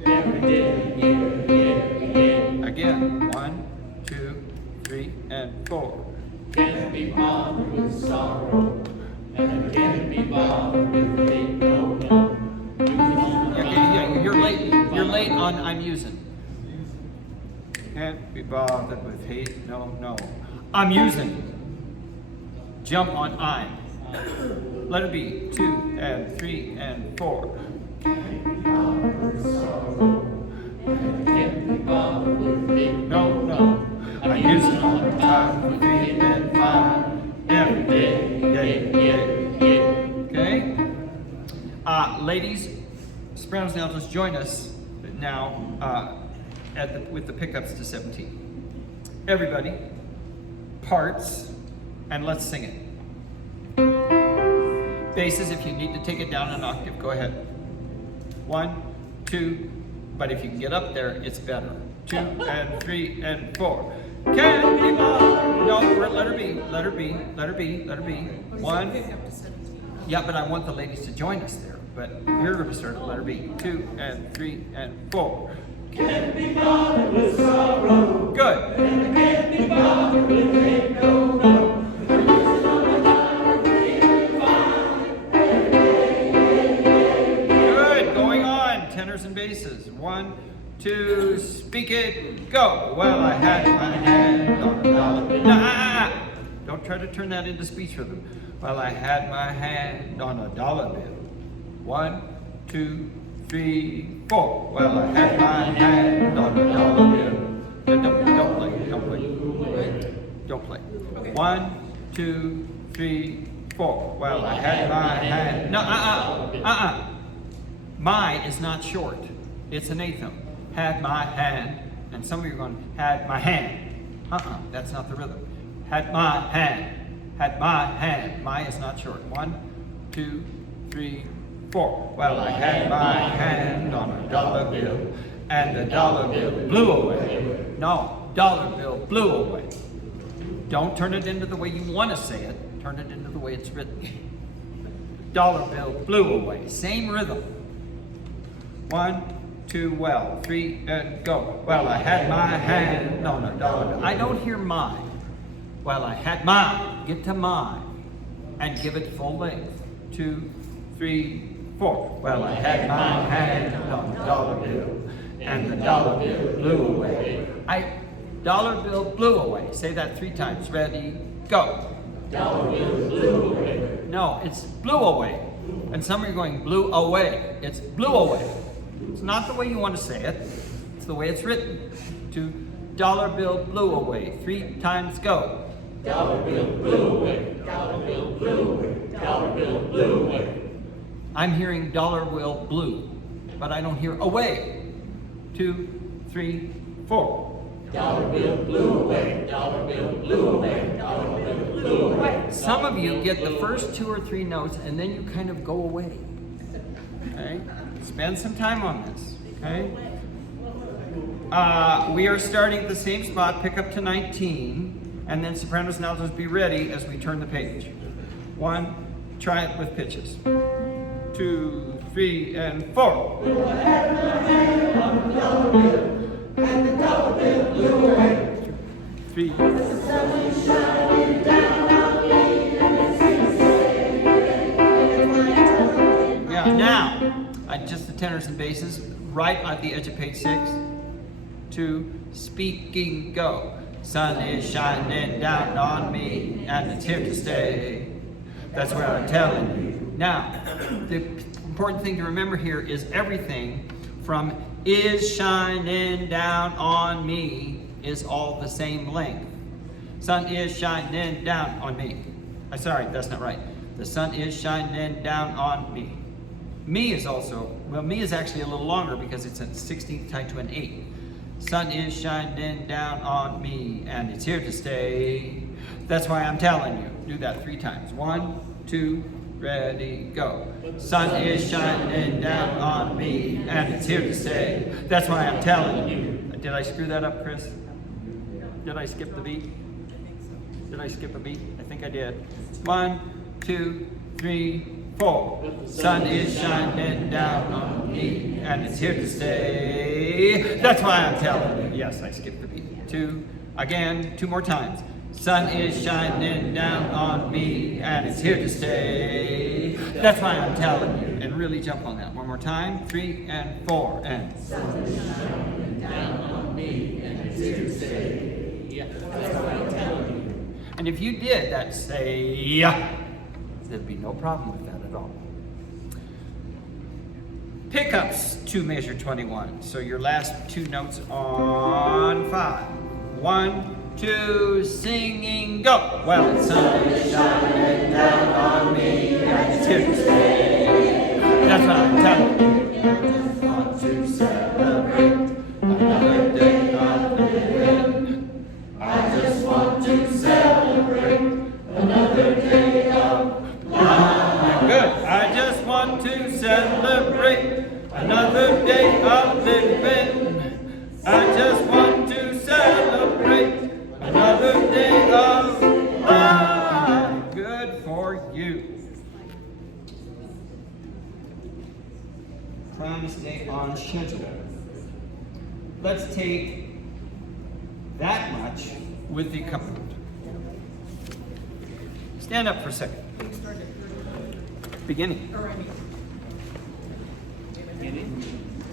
Every day. Again. 1, 2, 3 and 4. Can't be bothered with sorrow, and can't be bothered with hate. No. Yeah, you're late on I'm using. Can't be bothered with hate. No. I'm using. Jump on I'm. Letter B. 2 and 3 and 4. Can't be bothered with sorrow, and can't be bothered with hate. No. I'm using all the time for 3 and 5 every day. Okay? Ladies, sopranos and altos, join us now with the pickups to 17. Everybody, parts, and let's sing it. Basses, if you need to take it down an octave, go ahead. 1, 2, but if you can get up there, it's better. 2 and 3 and 4. Can't be bothered. No, let her be. Let her be. Let her be. Let her be. One. Yeah, but I want the ladies to join us there. But you're going to start at letter B. 2 and 3 and 4. Can't be bothered with sorrow. Good. Can't be bothered with hate, no, no. Good. Going on. Tenors and basses. 1, 2, speak it, go. Well, I had my hand on a dollar. Nah, don't try to turn that into speech rhythm. Well, I had my hand on a dollar bill. 1, 2, 3, 4. Well, I had my hand on a dollar bill. Don't play. Don't play. 1, 2, 3, 4. Well, I had my hand. No, My is not short. It's an eighth. Had my hand. And some of you are going, had my hand. That's not the rhythm. Had my hand. Had my hand. My is not short. 1, 2, 3, 4. Well, I had my hand on a dollar bill, and the dollar bill blew away. No, dollar bill blew away. Don't turn it into the way you want to say it. Turn it into the way it's written. Dollar bill blew away. Same rhythm. 1, 2, well, 3, and go. Well, I had my hand on a dollar bill. I don't hear my. Well, I had my. Get to my. And give it full length. 2, 3, 4. Well, I had my hand on a dollar bill, and the dollar bill blew away. Dollar bill blew away. Say that 3 times. Ready, go. Dollar bill blew away. No, it's blew away. And some of you are going, blew away. It's blew away. It's not the way you want to say it. It's the way it's written. To dollar bill blew away. 3 times, go. Dollar bill blew away. Dollar bill blew away. Dollar bill blew away. I'm hearing dollar bill blue, but I don't hear away. 2, 3, 4. Dollar bill blew away. Dollar bill blew away. Dollar bill blew away. Some of you get the first 2 or 3 notes and then you kind of go away. Okay? Spend some time on this. Okay? We are starting at the same spot, pick up to 19, and then sopranos and altos be ready as we turn the page. 1, try it with pitches. 2, 3, and 4. Well, I had my hand on the dollar bill, and the dollar bill blew away. 3. The sun is shining down on me, and it seems to say, Yeah, now, just the tenors and basses, right at the edge of page 6. 2, speaking, go. Sun is shining down on me, and it's here to stay. That's what I'm telling you. Now, the important thing to remember here is everything from is shining down on me is all the same length. Sun is shining down on me. Sorry, that's not right. The sun is shining down on me. Me is also, well, me is actually a little longer because it's a 16th tied to an 8. Sun is shining down on me, and it's here to stay. That's why I'm telling you. Do that 3 times. 1, 2, ready, go. Sun is shining down on me, and it's here to stay. That's why I'm telling you. Did I screw that up, Chris? Did I skip the beat? Did I skip a beat? I think I did. 1, 2, 3, 4. Sun is shining down on me, and it's here to stay. That's why I'm telling you. Yes, I skipped the beat. 2, again, 2 more times. Sun is shining down on me, and it's here to stay. That's why I'm telling you. And really jump on that. 1 more time. 3 and 4 and. sun is shining down on me, and it's here to stay. Yeah, that's what I'm telling you. And if you did that, say, there'd be no problem with that at all. Pickups to measure 21. So your last 2 notes on 5. 1, 2, singing, go. Well, the sun is shining down on me, and it's here to stay. That's what I'm telling you. I just want to celebrate another day of living. I just want to celebrate another day of life. Good. I just want to celebrate another day of living. I just want to celebrate to stay on schedule. Let's take that much with the accompaniment. Stand up for a second. Beginning.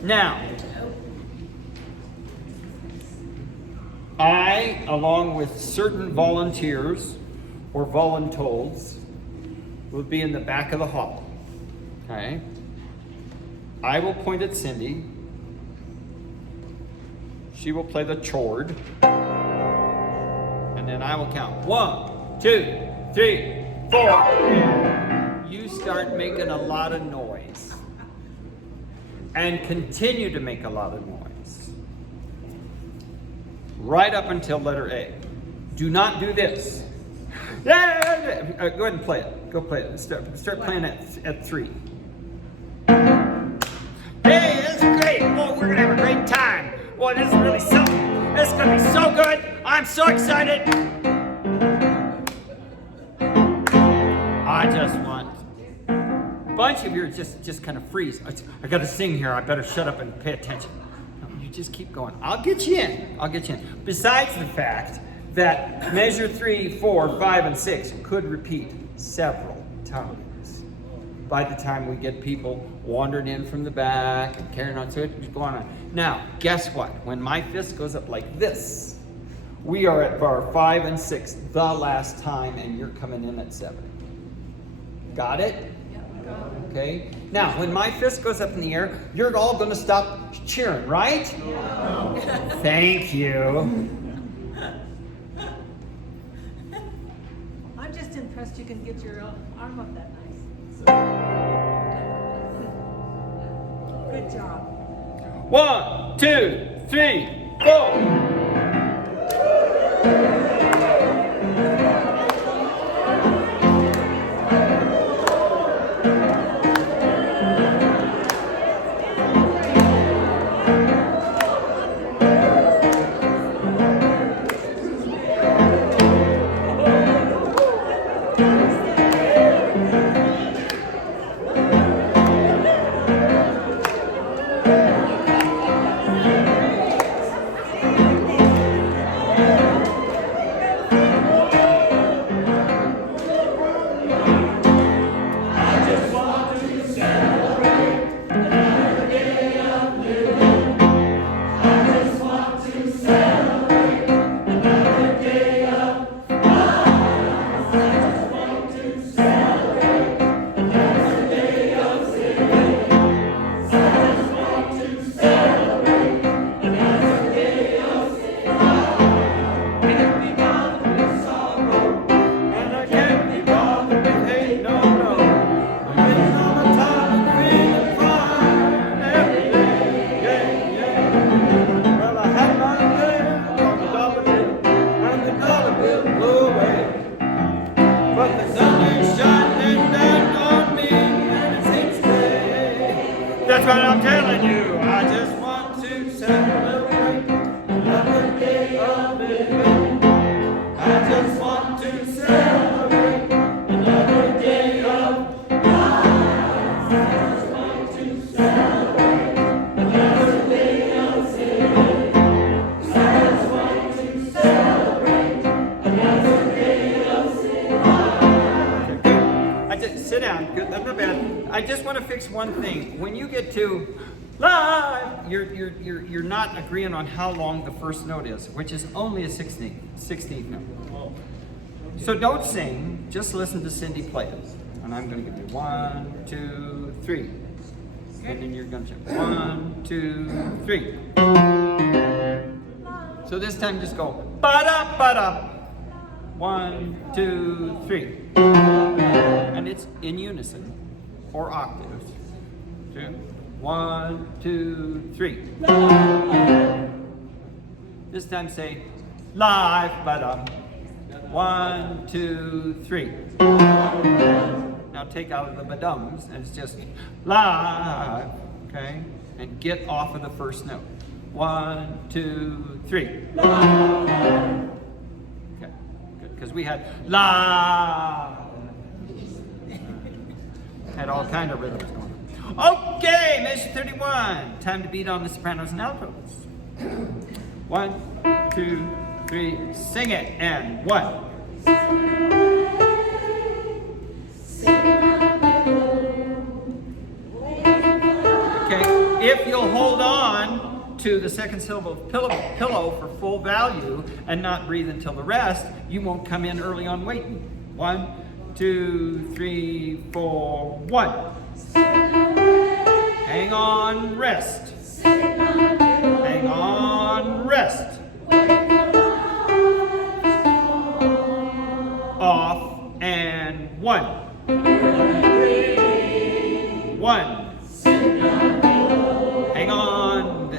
Now, I, along with certain volunteers or voluntolds, will be in the back of the hall. Okay? I will point at Cindy. She will play the chord. And then I will count. 1, 2, 3, 4. And you start making a lot of noise. And continue to make a lot of noise. Right up until letter A. Do not do this. Go ahead and play it. Go play it. Start playing at 3. Hey, this is great. Oh, we're gonna have a great time. Boy, this is really something. This is gonna be so good. I'm so excited. I just want a bunch of you just kind of freeze. I gotta sing here. I better shut up and pay attention. No, you just keep going. I'll get you in. I'll get you in. Besides the fact that measure 3, 4, 5, and 6 could repeat several times by the time we get people wandering in from the back and carrying on. So it's going on. Now, guess what? When my fist goes up like this, we are at bar 5 and 6 the last time, and you're coming in at 7. Got it? Okay. Now, when my fist goes up in the air, you're all going to stop cheering, right? No. Thank you. I'm just impressed you can get your arm up that nice. Good job. 1, 2, 3, 4. That's what I'm telling you. I just want to celebrate another day of living. I just want to celebrate another day of life. I just want to celebrate another day of living. I just want to celebrate another day of life. I just sit down. Good. That's not bad. I just want to fix one thing. When you get to live, you're not agreeing on how long the first note is, which is only a 16th note. So don't sing, just listen to Cindy play it. And I'm going to give you 1, 2, 3. And then you're going to jump 1, 2, 3. So this time just go ba-da, ba-da. 1, 2, 3. And it's in unison. Or octaves. 2, 1, 2, 3. This time say live, ba-da. 1, 2, 3. Now take out the ba-dums and it's just live, okay? And get off of the first note. 1, 2, 3. Okay, good, because we had live. Had all kind of rhythms going on. Okay, measure 31. Time to beat on the sopranos and altos. 1, 2, 3, sing it, and 1. Okay, if you'll hold on to the second syllable of pillow for full value and not breathe until the rest, you won't come in early on waiting. 1, 2, 3, 4, 1. Hang on, rest. Hang on, rest. Off, and 1. 1. Hang on.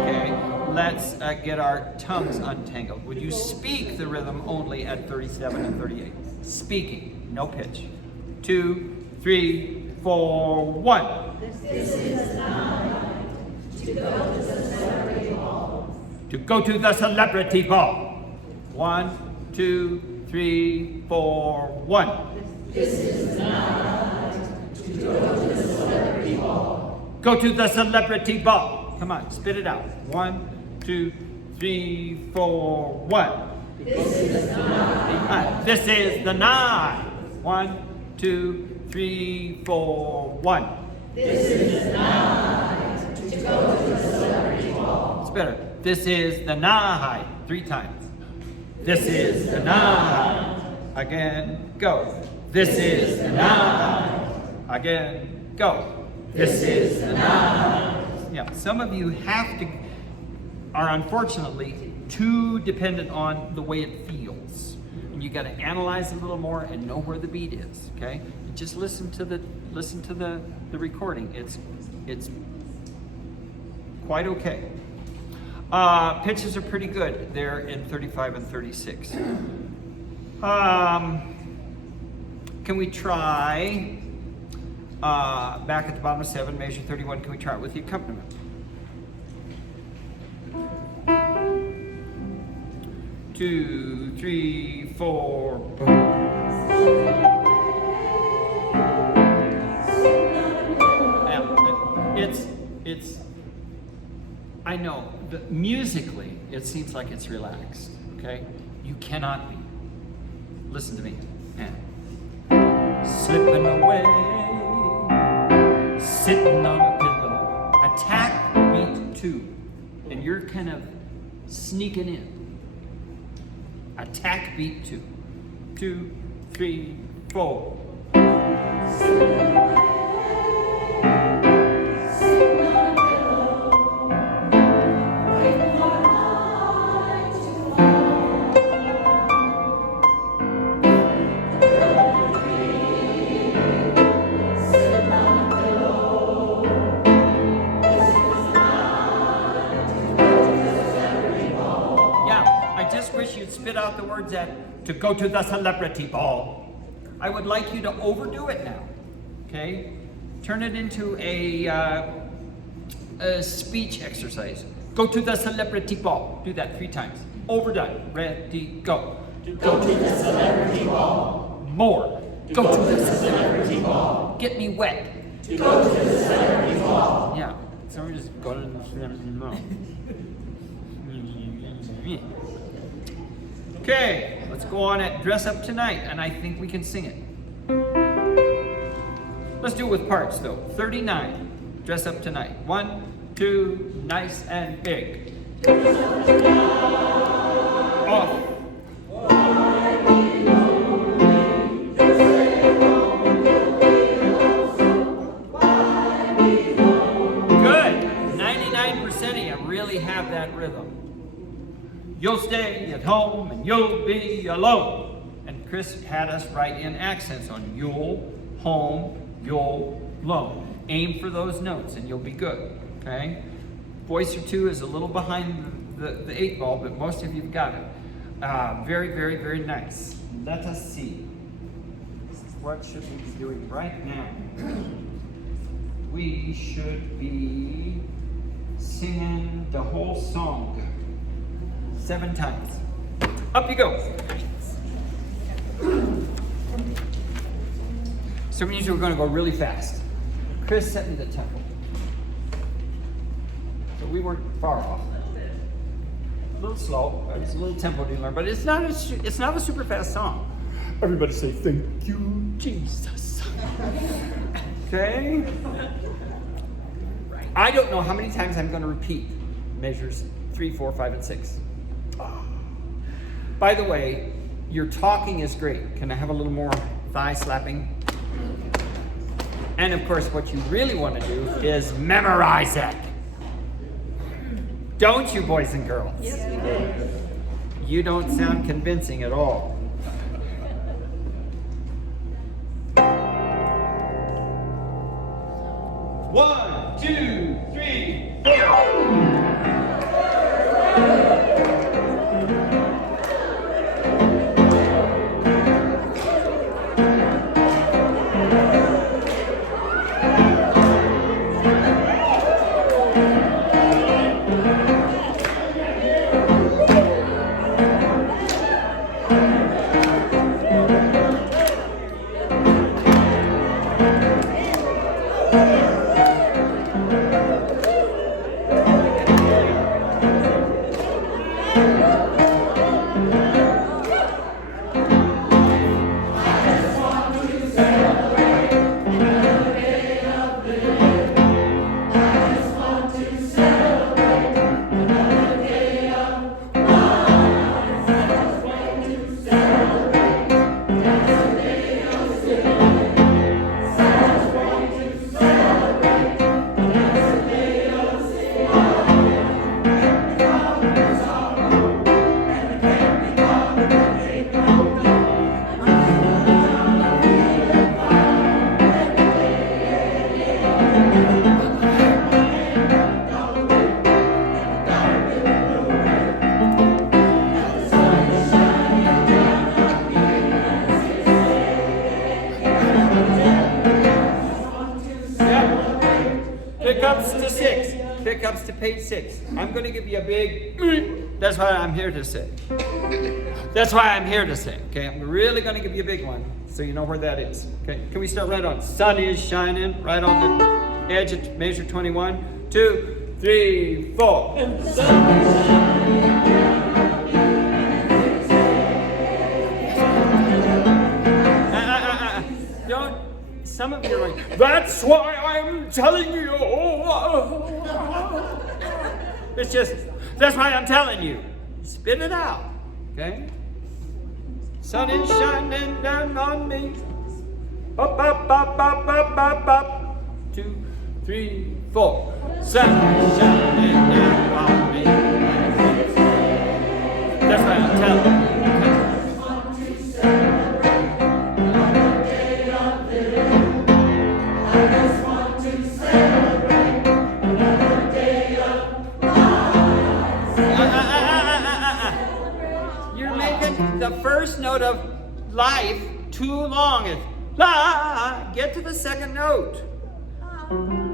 Okay, let's get our tongues untangled. Would you speak the rhythm only at 37 and 38? Speaking, no pitch. 2, 3, 4, 1. To go to the celebrity ball. 1, 2, 3, 4, 1. Go to the celebrity ball. Come on, spit it out. 1, 2, 3, 4, 1. This is the night. 1, 2, 3, 4, 1. It's better. This is the night. 3 times. This is the night. Again, go. This is the night. Again, go. This is the night. Yeah, some of you are unfortunately too dependent on the way it feels. And you got to analyze a little more and know where the beat is. Okay, and just listen to the recording. It's quite okay. Pitches are pretty good. They're in 35 and 36. Can we try back at the bottom of 7, measure 31? Can we try it with the accompaniment? Two, 3, 4. Boom. It's. I know that musically it seems like it's relaxed. Okay, you cannot be. Listen to me. And slipping away, sitting on a pillow. Attack beat 2, and you're kind of sneaking in. Attack beat 2. 2, 3, 4. Spit out the words to go to the celebrity ball. I would like you to overdo it now. Okay? Turn it into a speech exercise. Go to the celebrity ball. Do that 3 times. Overdone. Ready, go. To go to the celebrity ball. More. To go to the celebrity ball. Get me wet. To go to the celebrity ball. Yeah. So we're just going to the celebrity ball. Okay, let's go on at Dress Up Tonight, and I think we can sing it. Let's do it with parts, though. 39, Dress Up Tonight. 1, 2, nice and big. Off. Good. 99% of you really have that rhythm. You'll stay at home and you'll be alone. And Chris had us write in accents on you'll, home, you'll, lone. Aim for those notes and you'll be good, okay? Voice or 2 is a little behind the 8 ball, but most of you've got it. Very, very, very nice. Let us see. What should we be doing right now? We should be singing the whole song 7 times. Up you go. So it means we're going to go really fast. Chris set me the tempo. So we weren't far off. A little slow. It was a little tempo to learn, but it's not a super fast song. Everybody say thank you, Jesus. Okay? I don't know how many times I'm going to repeat measures 3, 4, 5, and 6. By the way, your talking is great. Can I have a little more thigh slapping? And of course, what you really want to do is memorize it. Don't you, boys and girls? Yes, we do. You don't sound convincing at all. One, two, three, four. Pickups to 6. Pickups to page 6. I'm going to give you a big. That's what I'm here to say. That's why I'm here to say. Okay, I'm really going to give you a big one, so you know where that is. Okay, can we start right on? Sun is shining right on the edge of measure 21. 2, 3, 4. And sun is shining. Don't. Some of you are like, that's why I'm telling you. It's just, that's why I'm telling you. Spit it out, okay? Sun is shining down on me. Up, up, up, up, up, up, up. 2, 3, 4. Sun is shining down on me. That's why I'm telling you. The first note of life too long. It's la. Get to the second note.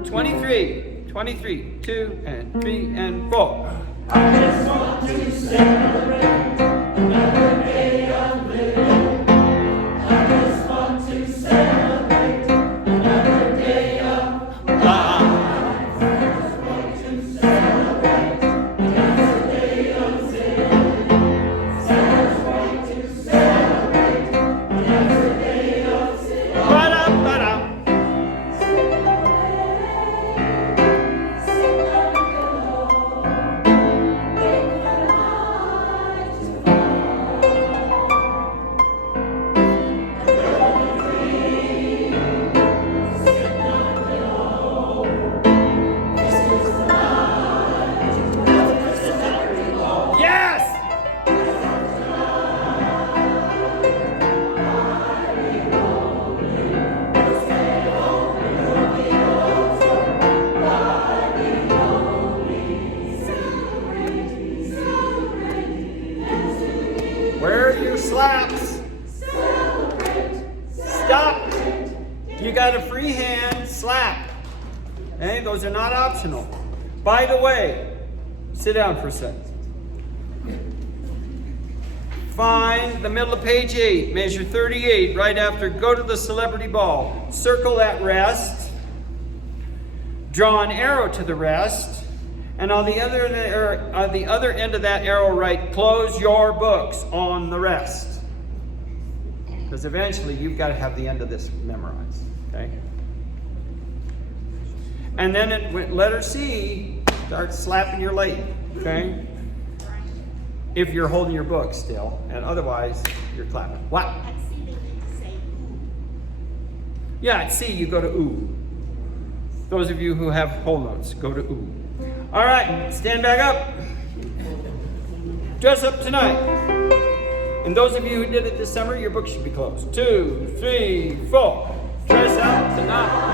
23, 23, 2 and 3 and 4. I just want to celebrate another day of living. I just want to celebrate another day of life. I just want to celebrate another day of living. Slaps. Stop. You got a free hand slap. Okay, those are not optional. By the way, sit down for a second. find the middle of page 8, measure 38, right after go to the celebrity ball. Circle that rest. Draw an arrow to the rest. And on the other end of that arrow, write, close your books on the rest. Because eventually you've got to have the end of this memorized. Okay? And then letter C, start slapping your leg. Okay? If you're holding your book still, and otherwise you're clapping. What? At C, they need to say ooh. Yeah, at C you go to ooh. Those of you who have whole notes, go to ooh. All right, stand back up. Dress up tonight. And those of you who did it this summer, your book should be closed. 2, 3, 4. Dress up tonight.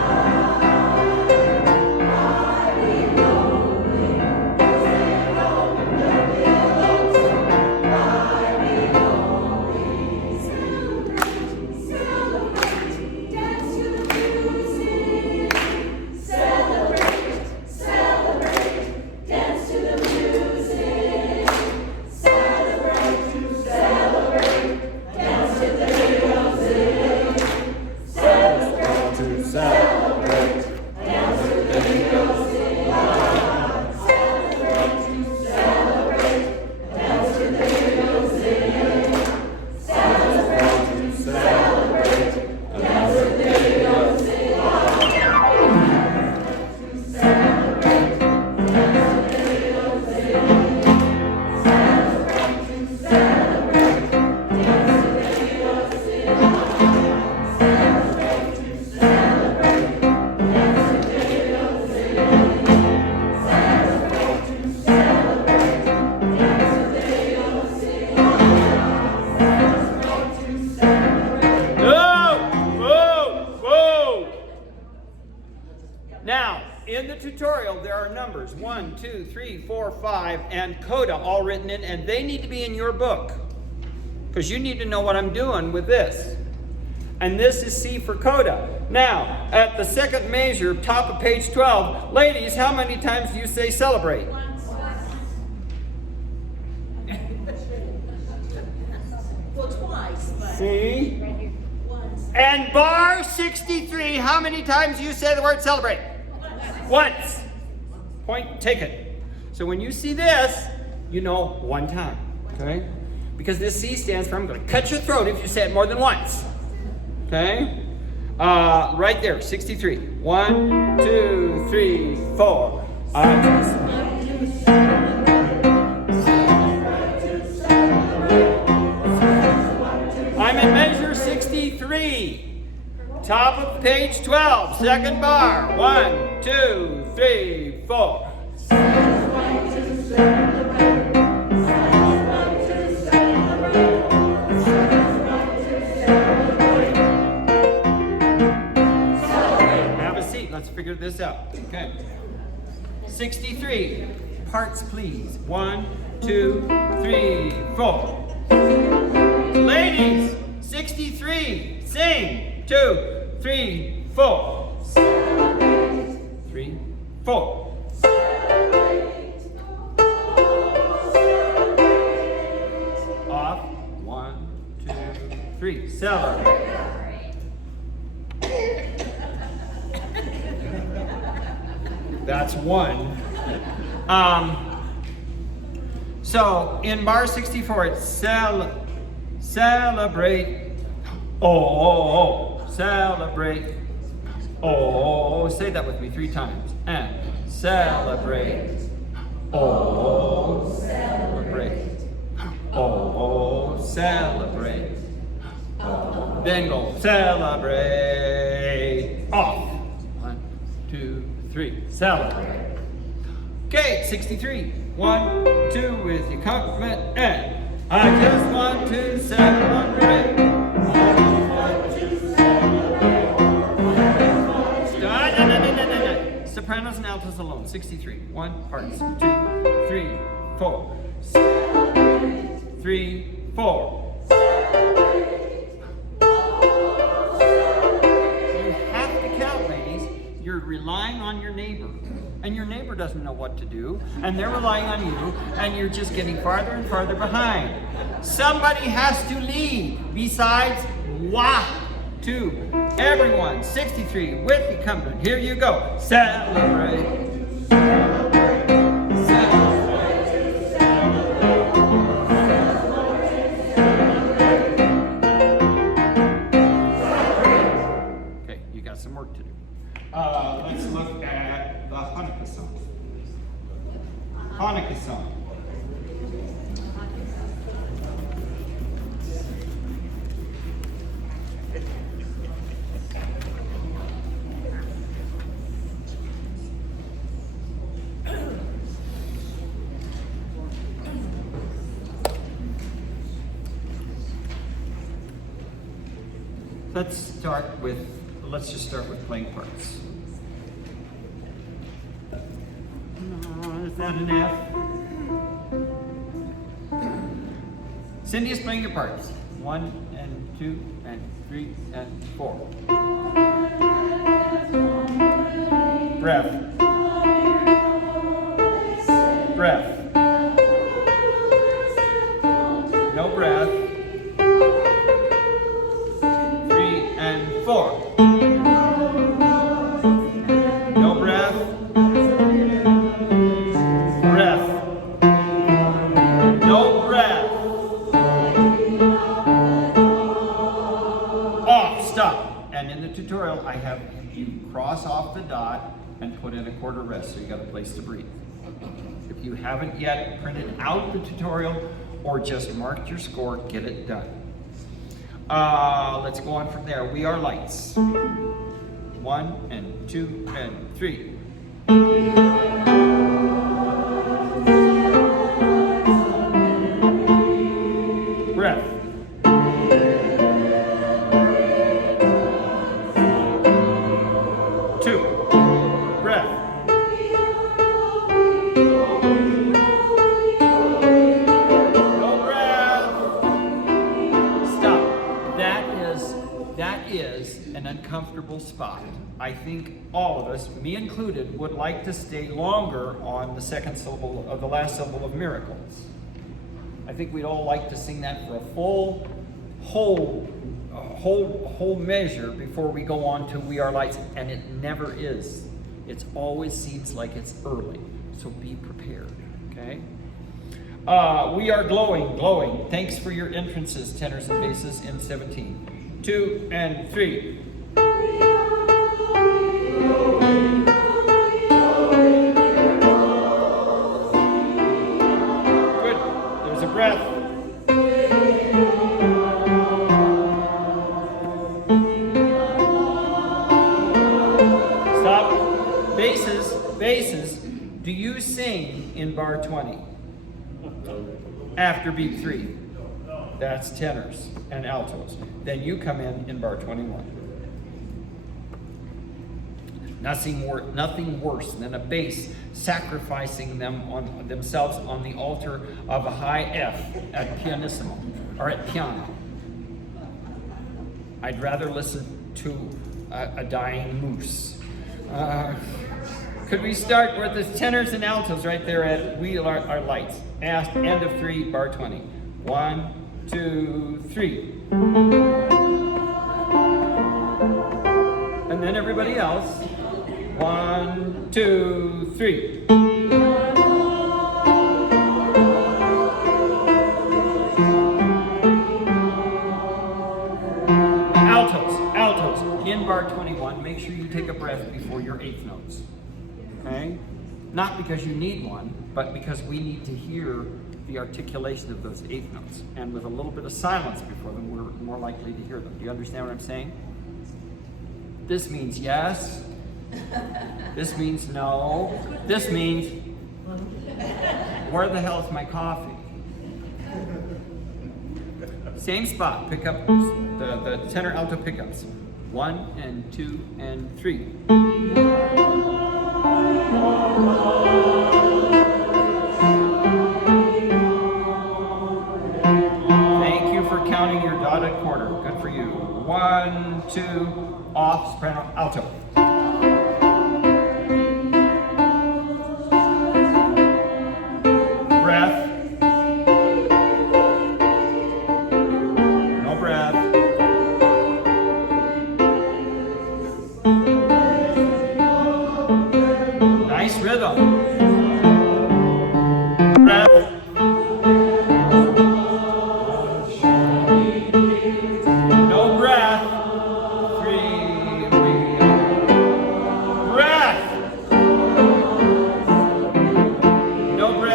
In the tutorial, there are numbers 1, 2, 3, 4, 5, and coda all written in, and they need to be in your book because you need to know what I'm doing with this. And this is C for coda. Now, at the second measure, top of page 12, ladies, how many times do you say celebrate? Well, twice, but See? once. And bar 63, how many times do you say the word celebrate? Once. Point taken. So when you see this, you know one time. Okay? Because this C stands for I'm going to cut your throat if you say it more than once. Okay? Right there, 63. 1, 2, 3, 4. I'm in measure 63. Top of page 12, second bar. 1, 2, 3, 4. Have a seat. Let's figure this out. Okay. 63. Parts, please. 1, 2, 3, 4. Ladies, 63. Sing. 2, 3, 4. 3, 4. Off. 1, 2, 3. Celebrate. That's 1. So in bar 64, it's celebrate. Oh. Celebrate. Oh, say that with me 3 times. And celebrate. Oh, celebrate. Oh, celebrate. Oh. Then go celebrate. Off. 1, 2, 3. Celebrate. Okay, 63. 1, 2 with your compliment. And I just want to celebrate. Sopranos and altos alone. 63. 1, parts. 2, 3, 4. 3, 4. You have to count, ladies. You're relying on your neighbor. and your neighbor doesn't know what to do, and they're relying on you, and you're just getting farther and farther behind. Somebody has to lead besides wah. 2, everyone, 63, with the company. Here you go. Celebrate. Okay, you got some work to do. Let's look at the Hanukkah song. Hanukkah song. Let's just start with playing parts. No, is that an F? Cindy is playing your parts. 1 and 2 and 3 and 4. Breath. Breath. No breath. 3 and 4. No breath. Breath. No breath. Off. Stop. And in the tutorial, I have you cross off the dot and put in a quarter rest so you got a place to breathe. If you haven't yet printed out the tutorial or just marked your score, get it done. Let's go on from there. We are lights. 1 and 2 and 3. Breath. Uncomfortable spot. I think all of us, me included, would like to stay longer on the second syllable of the last syllable of miracles. I think we'd all like to sing that for a whole measure before we go on to We Are Lights, and it never is. It always seems like it's early, so be prepared, okay? We are glowing, glowing. Thanks for your entrances, tenors and basses in 17. 2 and 3. Good. There's a breath. Stop. Basses. Do you sing in bar 20? After beat 3. That's tenors and altos. Then you come in bar 21. Nothing worse than a bass sacrificing themselves on the altar of a high F at pianissimo or at piano. I'd rather listen to a dying moose. Could we start with the tenors and altos right there at We Are Lights? End of 3, bar 20. 1, 2, 3. And then everybody else. 1, 2, 3. Altos. In bar 21, make sure you take a breath before your eighth notes. Okay? Not because you need one, but because we need to hear the articulation of those eighth notes. And with a little bit of silence before them, we're more likely to hear them. Do you understand what I'm saying? This means yes. This means no. This means, where the hell is my coffee? Same spot. Pick up the tenor alto pickups. 1 and 2 and 3. Thank you for counting your dotted quarter. Good for you. 1, 2, off, soprano, alto.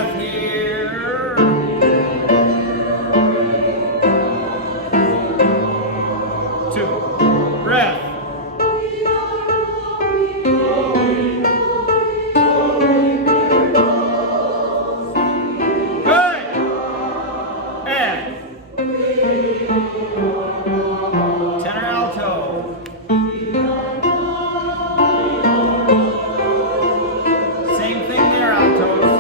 breath here. 2, breath. Good. And tenor alto. Same thing there, altos.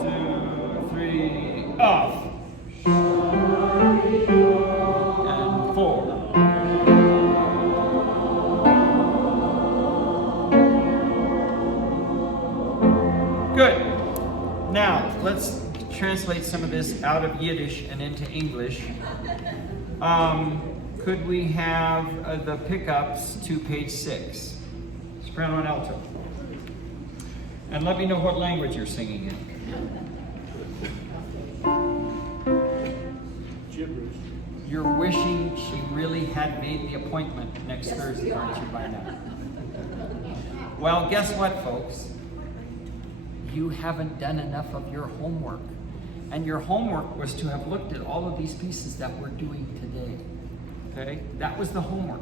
Two, three, off. And 4. Good. Now, let's translate some of this out of Yiddish and into English. Could we have the pickups to page 6? Soprano and alto. And let me know what language you're singing in. You're wishing she really had made the appointment next Thursday, aren't you, by now? Well, guess what, folks? You haven't done enough of your homework. And your homework was to have looked at all of these pieces that we're doing today. Okay? That was the homework.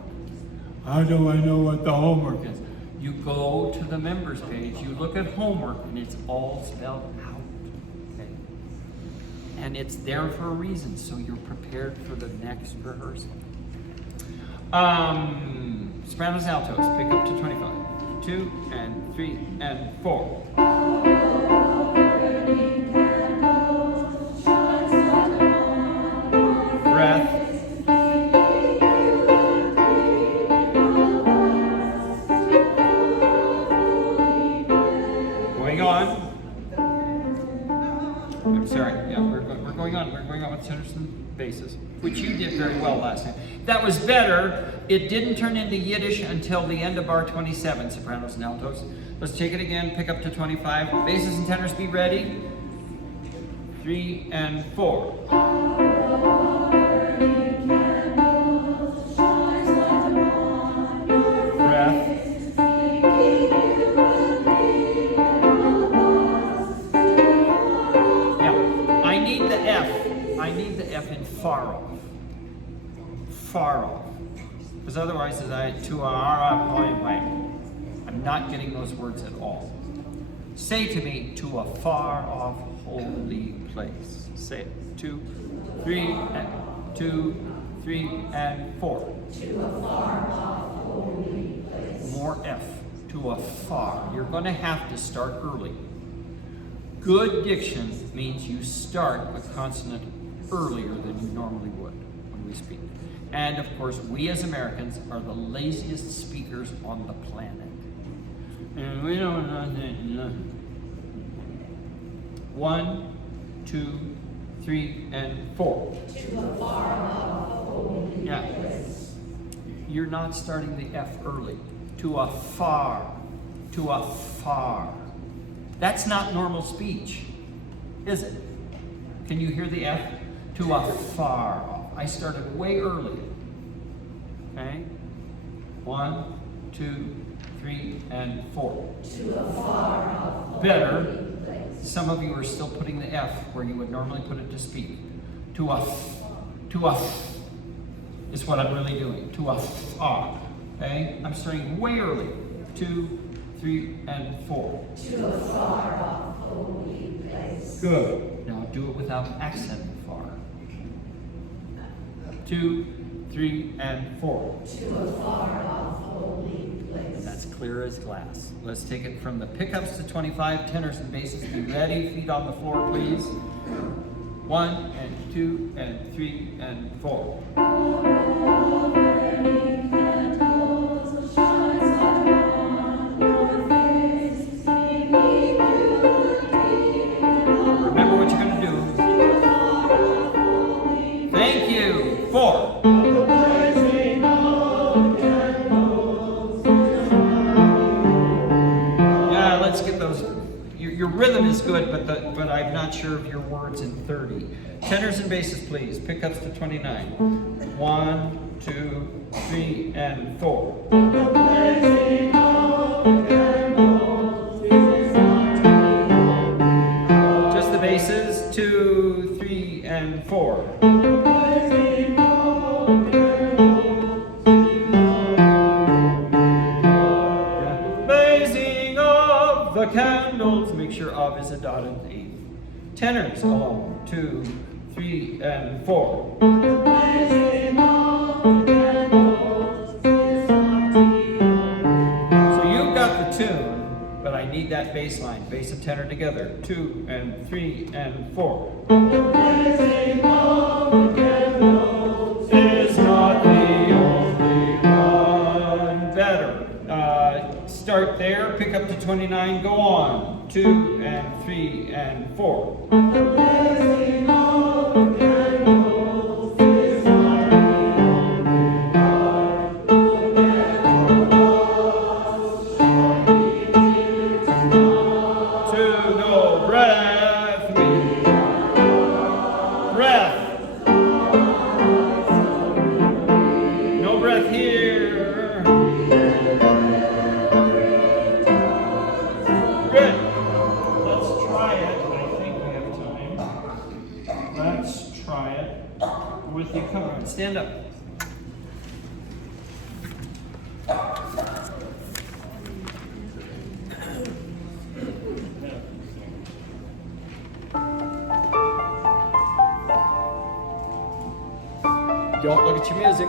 How do I know what the homework is? You go to the members page, you look at homework, and it's all spelled out. Okay? And it's there for a reason, so you're prepared for the next rehearsal. Sopranos, altos, pick up to 25. 2 and 3 and 4. Breath. Going on. I'm sorry. Yeah, we're going on. We're going on with tenors and basses, which you did very well last time. That was better. It didn't turn into Yiddish until the end of bar 27, sopranos and altos. Let's take it again. Pick up to 25. Basses and tenors, be ready. 3 and 4. Breath. I need the F in far off. Far off. Because otherwise, I'm not getting those words at all. Say to me, to a far off holy place. Say it. 2, 3, and 2, 3, and 4. To a far off holy place. More F. To a far. You're going to have to start early. Good diction means you start a consonant earlier than you normally would when we speak. And of course, we as Americans are the laziest speakers on the planet. And we don't know nothing. 1, 2, 3, and 4. To a far off holy place. You're not starting the F early. To a far. To a far. That's not normal speech, is it? Can you hear the F? To a far off. I started way early. Okay? 1, 2, 3, and 4. To a far off. Better. Some of you are still putting the F where you would normally put it to speak. To a is what I'm really doing. To a far. Okay? I'm starting way early. 2, 3, and 4. To a far off holy place. Good. Now do it without accent far. 2, 3, and 4. To a far off holy place. That's clear as glass. Let's take it from the pickups to 25. Tenors and basses, be ready. Feet on the floor, please. 1, and 2, and 3, and 4. Remember what you're going to do. Thank you. 4. Yeah, let's get those. your rhythm is good, but I'm not sure of your words in 30. Tenors and basses, please. Pickups to 29. 1, 2, 3, and 4. Just the basses. 2, 3, and 4. Blazing of the candles. Make sure of is a dotted eighth. Tenors alone. 2, 3, and 4. So you've got the tune, but I need that bass line. Bass and tenor together. 2 and 3 and 4. Is not the only one. Better. Start there, pick up to 29, go on. 2 and 3 and 4. Two, no breath. Breath. No breath here. Good. Let's try it. I think we have time. Let's try it with you. Come on, stand up. Don't look at your music.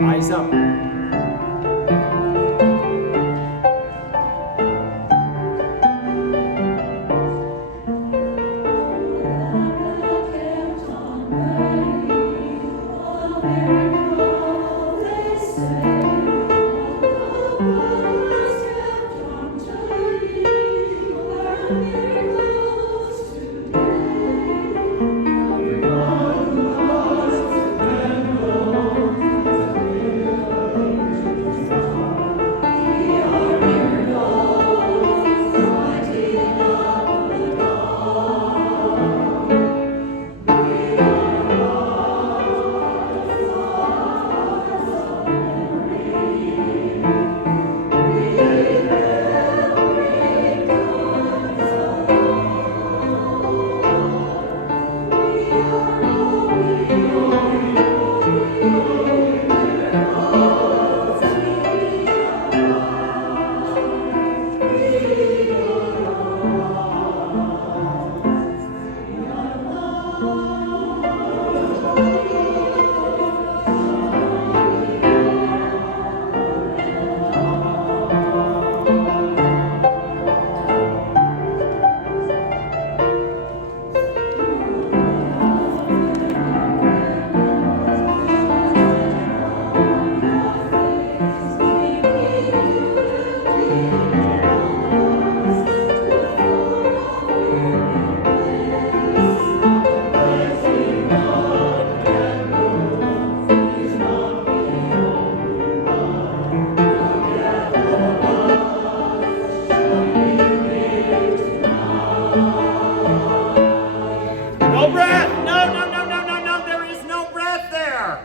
Eyes up. No breath! No, no, no, no, no, no, there is no breath there!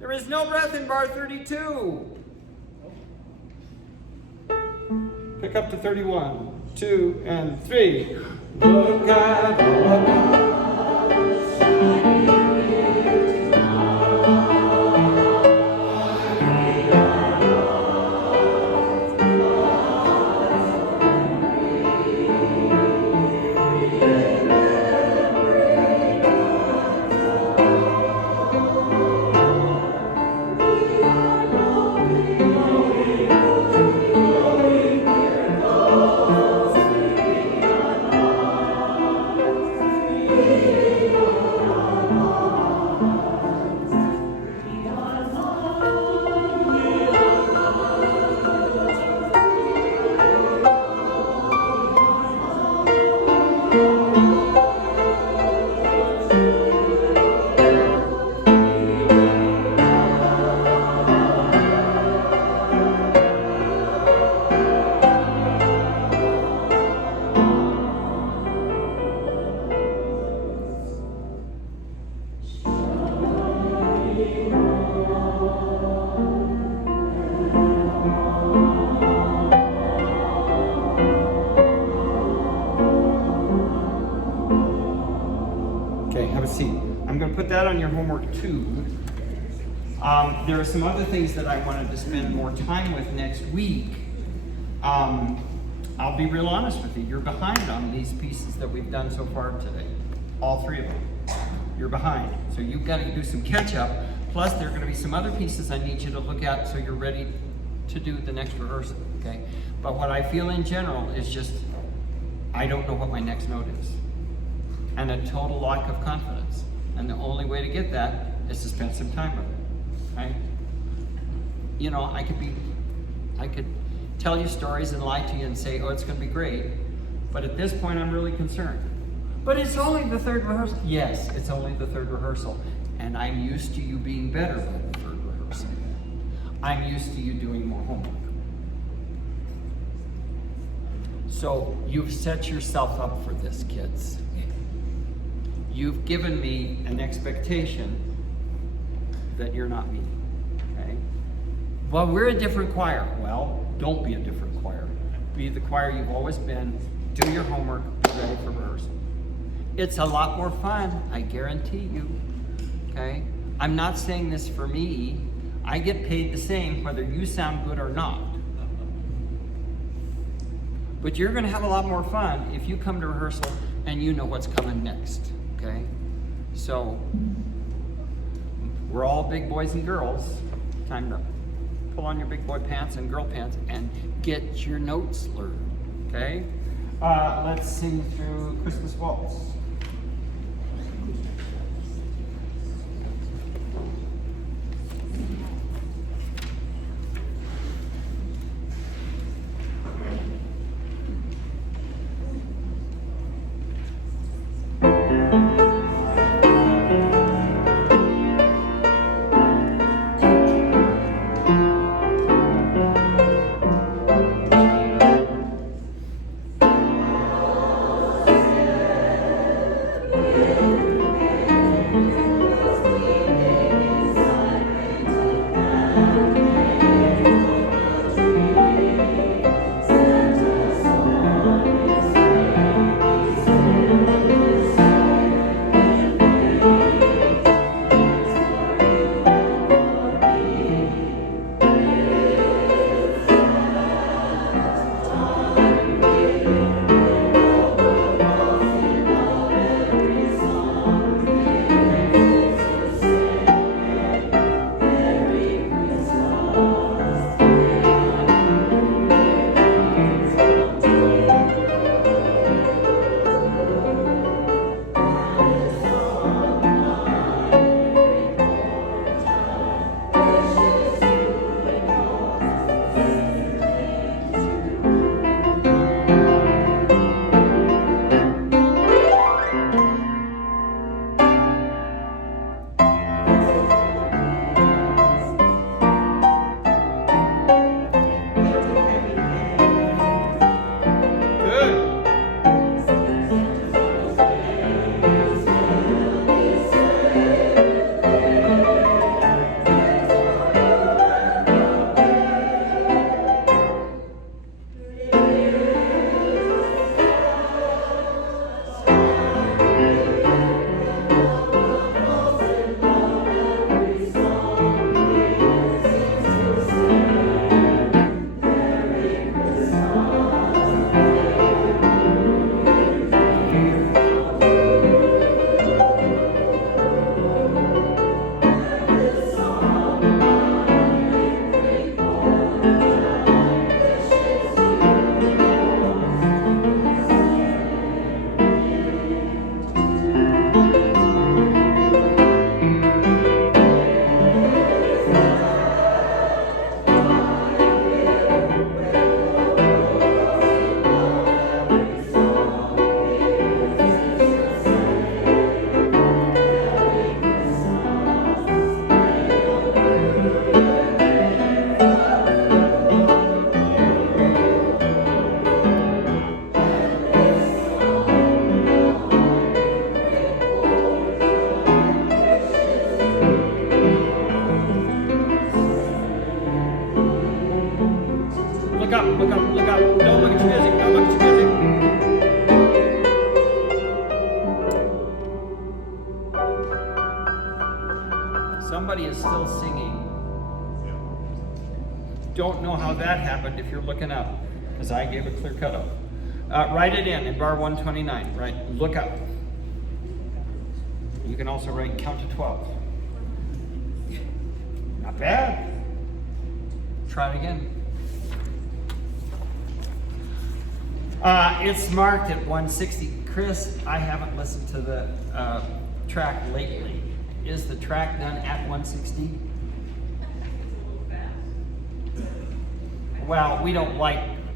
There is no breath in bar 32. Pick up to 31, 2, and 3. Look at the let's see. I'm going to put that on your homework too. There are some other things that I wanted to spend more time with next week. I'll be real honest with you. You're behind on these pieces that we've done so far today. All three of them. You're behind. So you've got to do some catch up. Plus, there are going to be some other pieces I need you to look at so you're ready to do the next rehearsal, okay? But what I feel in general is just, I don't know what my next note is. And a total lack of confidence. And the only way to get that is to spend some time with it, right? You know, I could tell you stories and lie to you and say, oh, it's going to be great. But at this point, I'm really concerned. But it's only the third rehearsal. Yes, it's only the third rehearsal. And I'm used to you being better by the third rehearsal. I'm used to you doing more homework. So you've set yourself up for this, kids. You've given me an expectation that you're not meeting, okay? Well, we're a different choir. Well, don't be a different choir. Be the choir you've always been. Do your homework. Be ready for rehearsal. It's a lot more fun, I guarantee you, okay? I'm not saying this for me. I get paid the same whether you sound good or not. But you're gonna have a lot more fun if you come to rehearsal and you know what's coming next, okay? So, we're all big boys and girls. Time to pull on your big boy pants and girl pants and get your notes learned, okay? Let's sing through Christmas Waltz. don't know how that happened if you're looking up, because I gave a clear cutoff. Write it in bar 129, right? Look up. You can also write count to 12. Not bad. Try it again. It's marked at 160. Chris, I haven't listened to the track lately. Is the track done at 160? Well,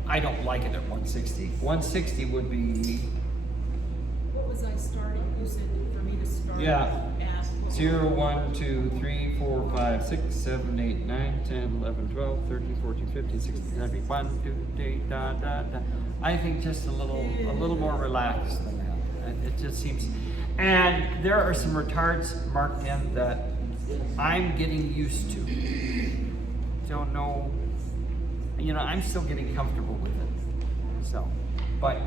I don't like it at 160. 160 would be, What was I starting? You said for me to start yeah, at 0, 1, 2, 3, 4, 5, 6, 7, 8, 9, 10, 11, 12, 13, 14, 15, 16, 17, 1, 2, 3, da, da, da. I think just a little more relaxed than that. It just seems, and there are some retards marked in that I'm getting used to. Don't know, I'm still getting comfortable with it. So, but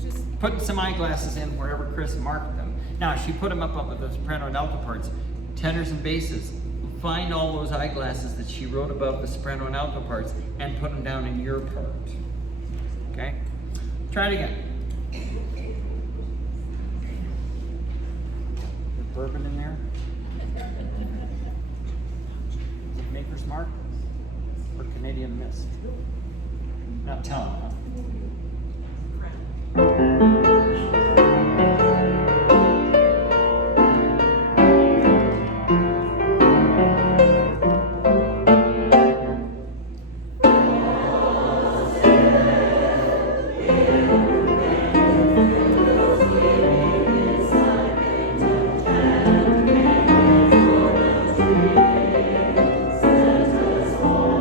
just putting some eyeglasses in wherever Chris marked them. Now, she put them up with the soprano and alto parts, tenors and basses. Find all those eyeglasses that she wrote above the soprano and alto parts and put them down in your part. Okay? Try it again. Is bourbon in there? Is it Maker's Mark or Canadian Mist? Not telling, huh?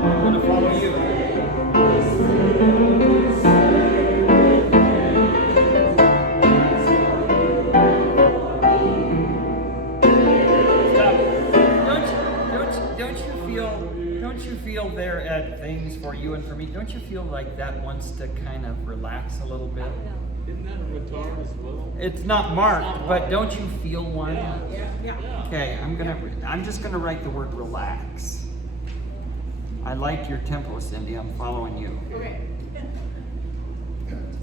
I'm gonna follow you. Don't you feel there at Things for You and for Me? Don't you feel like that wants to kind of relax a little bit? Isn't that a retard as well? It's not marked, but don't you feel one? Yeah. Okay, I'm just gonna write the word relax. I like your tempo, Cindy. I'm following you. Okay.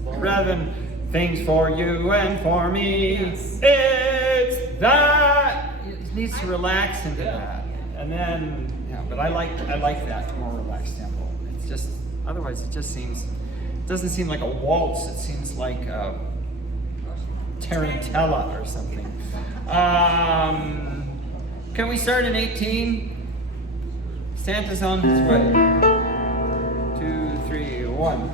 Rather than things for you and for me, Yes. it's that. It needs to relax into that, and then but I like that more relaxed tempo. It's just otherwise it doesn't seem like a waltz. It seems like a tarantella or something. Can we start in 18? Santa's on his way. 2, 3, 1.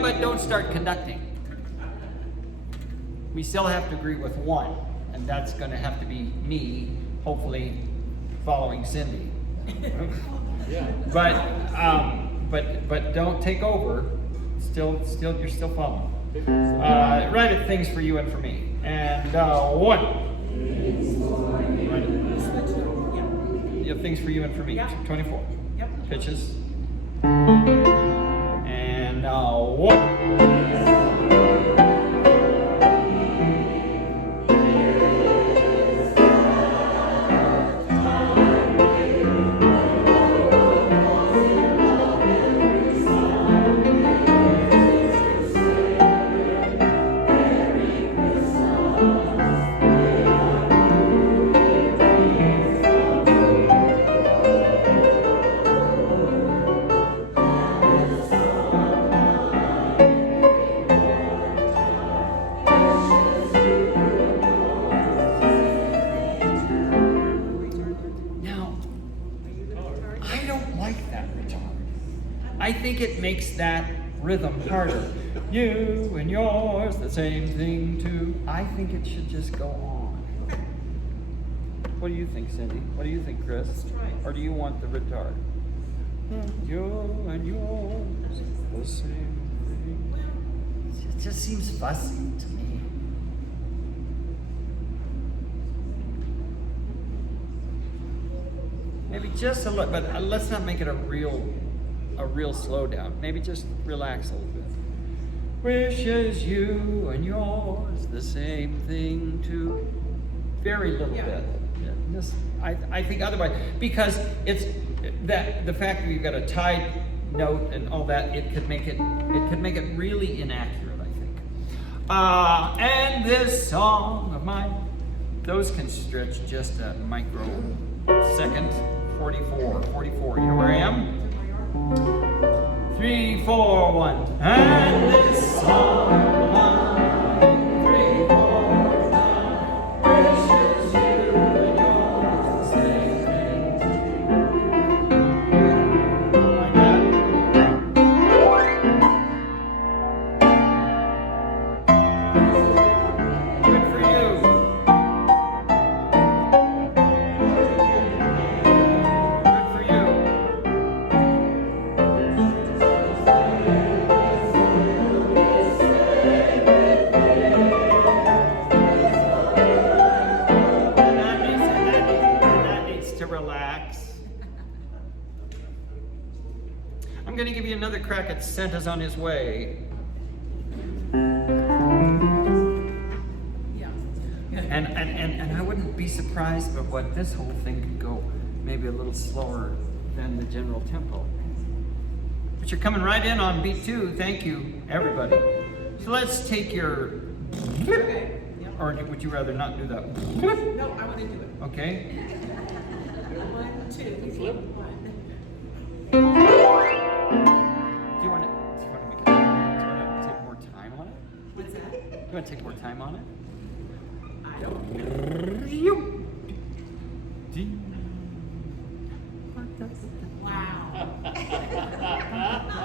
But don't start conducting. We still have to agree with one, and that's going to have to be me, hopefully following Cindy. Yeah. But don't take over. You're still following. Write it Things for You and for Me. And 1. Yeah, Things for You and for Me. Yeah. 24. Yep. Pitches. And 1. I think it makes that rhythm harder. You and yours, the same thing too. I think it should just go on. What do you think, Cindy? What do you think, Chris? Let's try it. Or do you want the retard? You and yours, the same thing. It just seems fussy to me. Maybe just a little, but let's not make it a real slowdown. Maybe just relax a little bit. wishes you and yours the same thing too. Very little Yeah. bit. I think otherwise, because it's that the fact that you've got a tied note and all that, it could make it really inaccurate, I think. And this song of mine, those can stretch just a microsecond. 44, you know where I am? 3, 4, 1. And this song of mine, 3, 4, 1, wishes you and yours the same thing. Like that. Good for you. Good for you. That needs to relax. I'm going to give you another crack at Santa's on his way. And I wouldn't be surprised but what this whole thing could go maybe a little slower than the general tempo. But you're coming right in on beat 2. Thank you, everybody. So let's take your... Okay. Yep. Or would you rather not do that? No, I want to do it. Okay. 1, 2, flip. 1. Do you want to take more time on it? What's that? Do you want to take more time on it? I don't. Wow.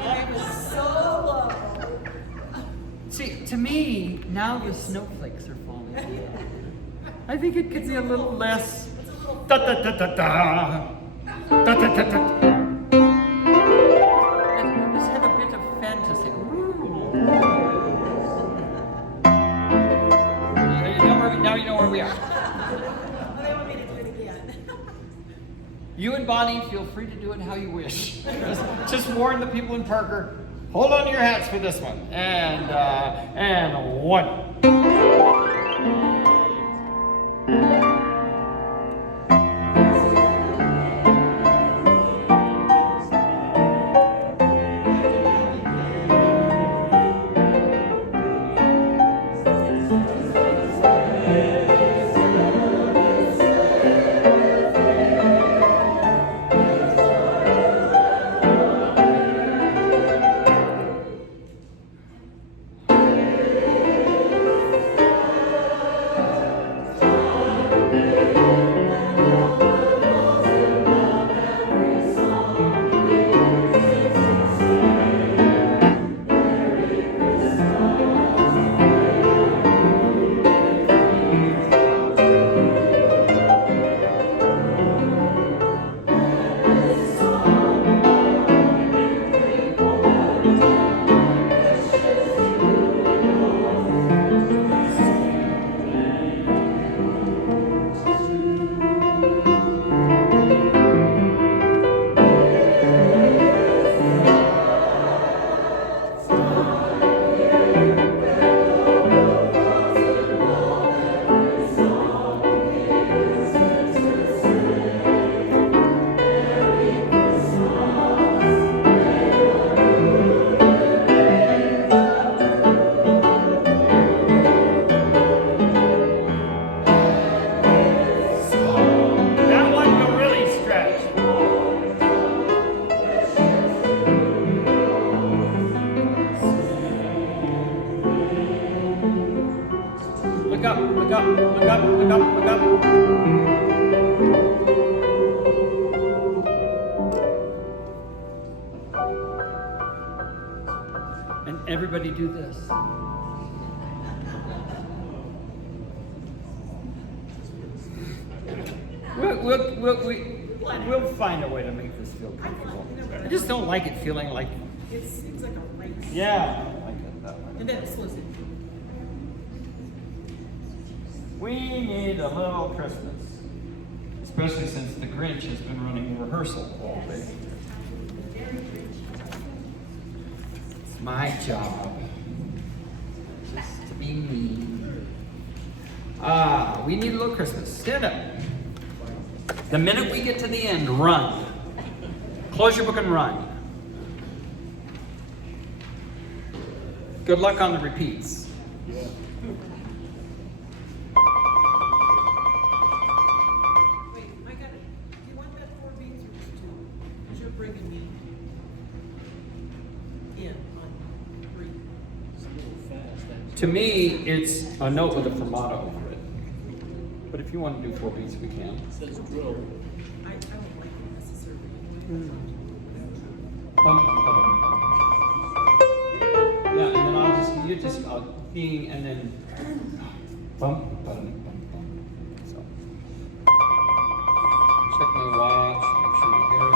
That was so low. See, to me, now the snowflakes are falling. I think it could be a little less. Da da da da da. Da da da da. Let's have a bit of fantasy. Now you know where we are. Well, they want me to do it again. You and Bonnie, feel free to do it how you wish. Just warn the people in Parker. Hold on to your hats for this one. And 1. And everybody do this. We'll find a way to make this feel comfortable. I just don't like it feeling like... It seems like a race. Yeah, I don't like it that way. And then it slows it. We need a little Christmas. Especially since the Grinch has been running rehearsal all day. It's my job being mean. We need a little Christmas. Stand up. The minute we get to the end, run. Close your book and run. Good luck on the repeats. Wait, I got it. Do you want that 4 beats or just 2? Because you're bringing me in on 3. It's a little fast. To me, it's a note with a fermata over it. But if you want to do 4 beats, we can. It says drill. I don't like it necessarily. Bum, bum, bum. Yeah, and then you just ding, and then bum, bum, bum, bum. So, check my watch, make sure my hair is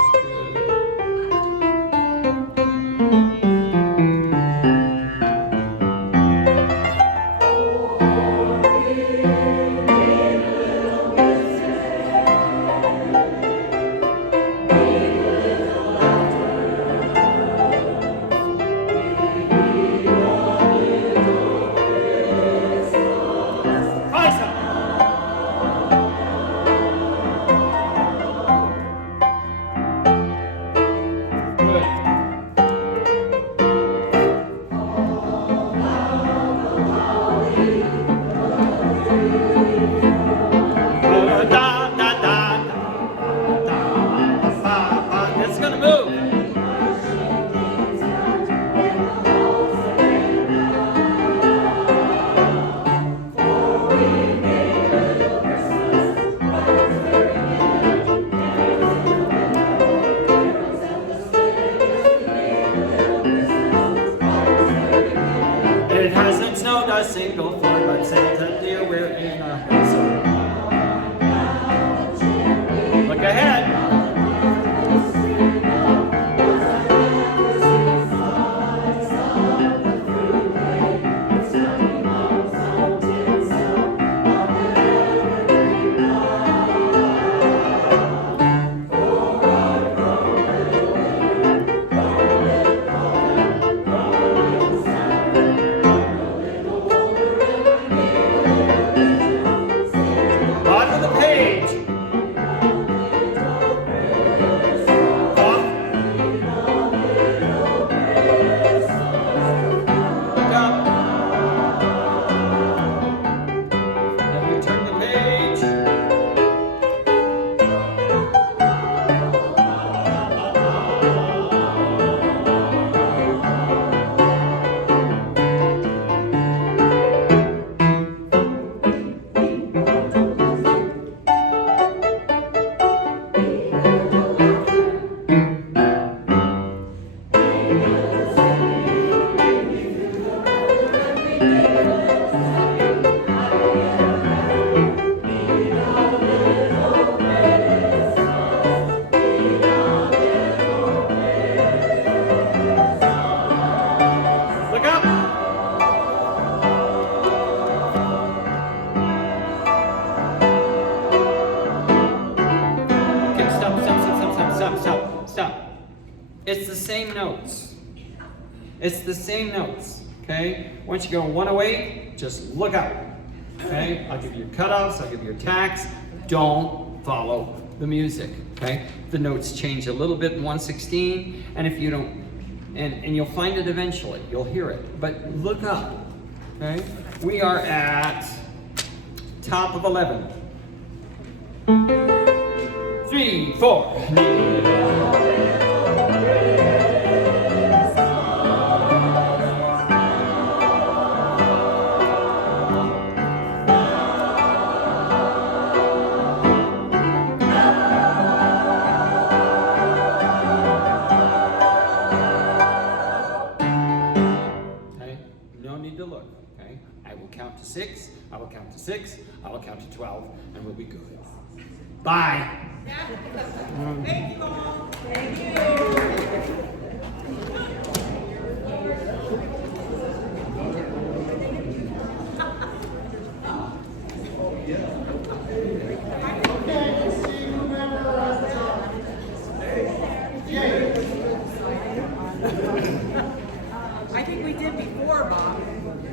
it's gonna move. It hasn't snowed a single foot, but Santa dear, we're in a hurry. Look ahead. Bottom of the page. Off. Look up. Then we turn the page. Look up. Okay, stop. It's the same notes. It's the same notes, okay? Once you go 108, just look out, okay? I'll give you your cutoffs, I'll give you your tacks. Don't follow the music, okay? The notes change a little bit in 116, and if you don't, and you'll find it eventually, you'll hear it, but look up, okay? We are at top of 11. 3, 4. Okay, no need to look, okay? I will count to 6, I will count to 6, I will count to 12, and we'll be good. Bye. Thank you all. Thank you. Okay, let's see whoever, Jay. I think we did before, Bob.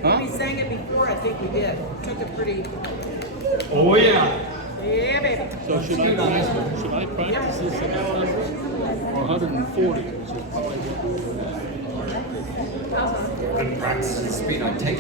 When we sang it before, I think we did. Took it pretty. Oh yeah. Yeah, baby. So should I practice this at 100 or 140? Which is probably what And practice the speed on tape.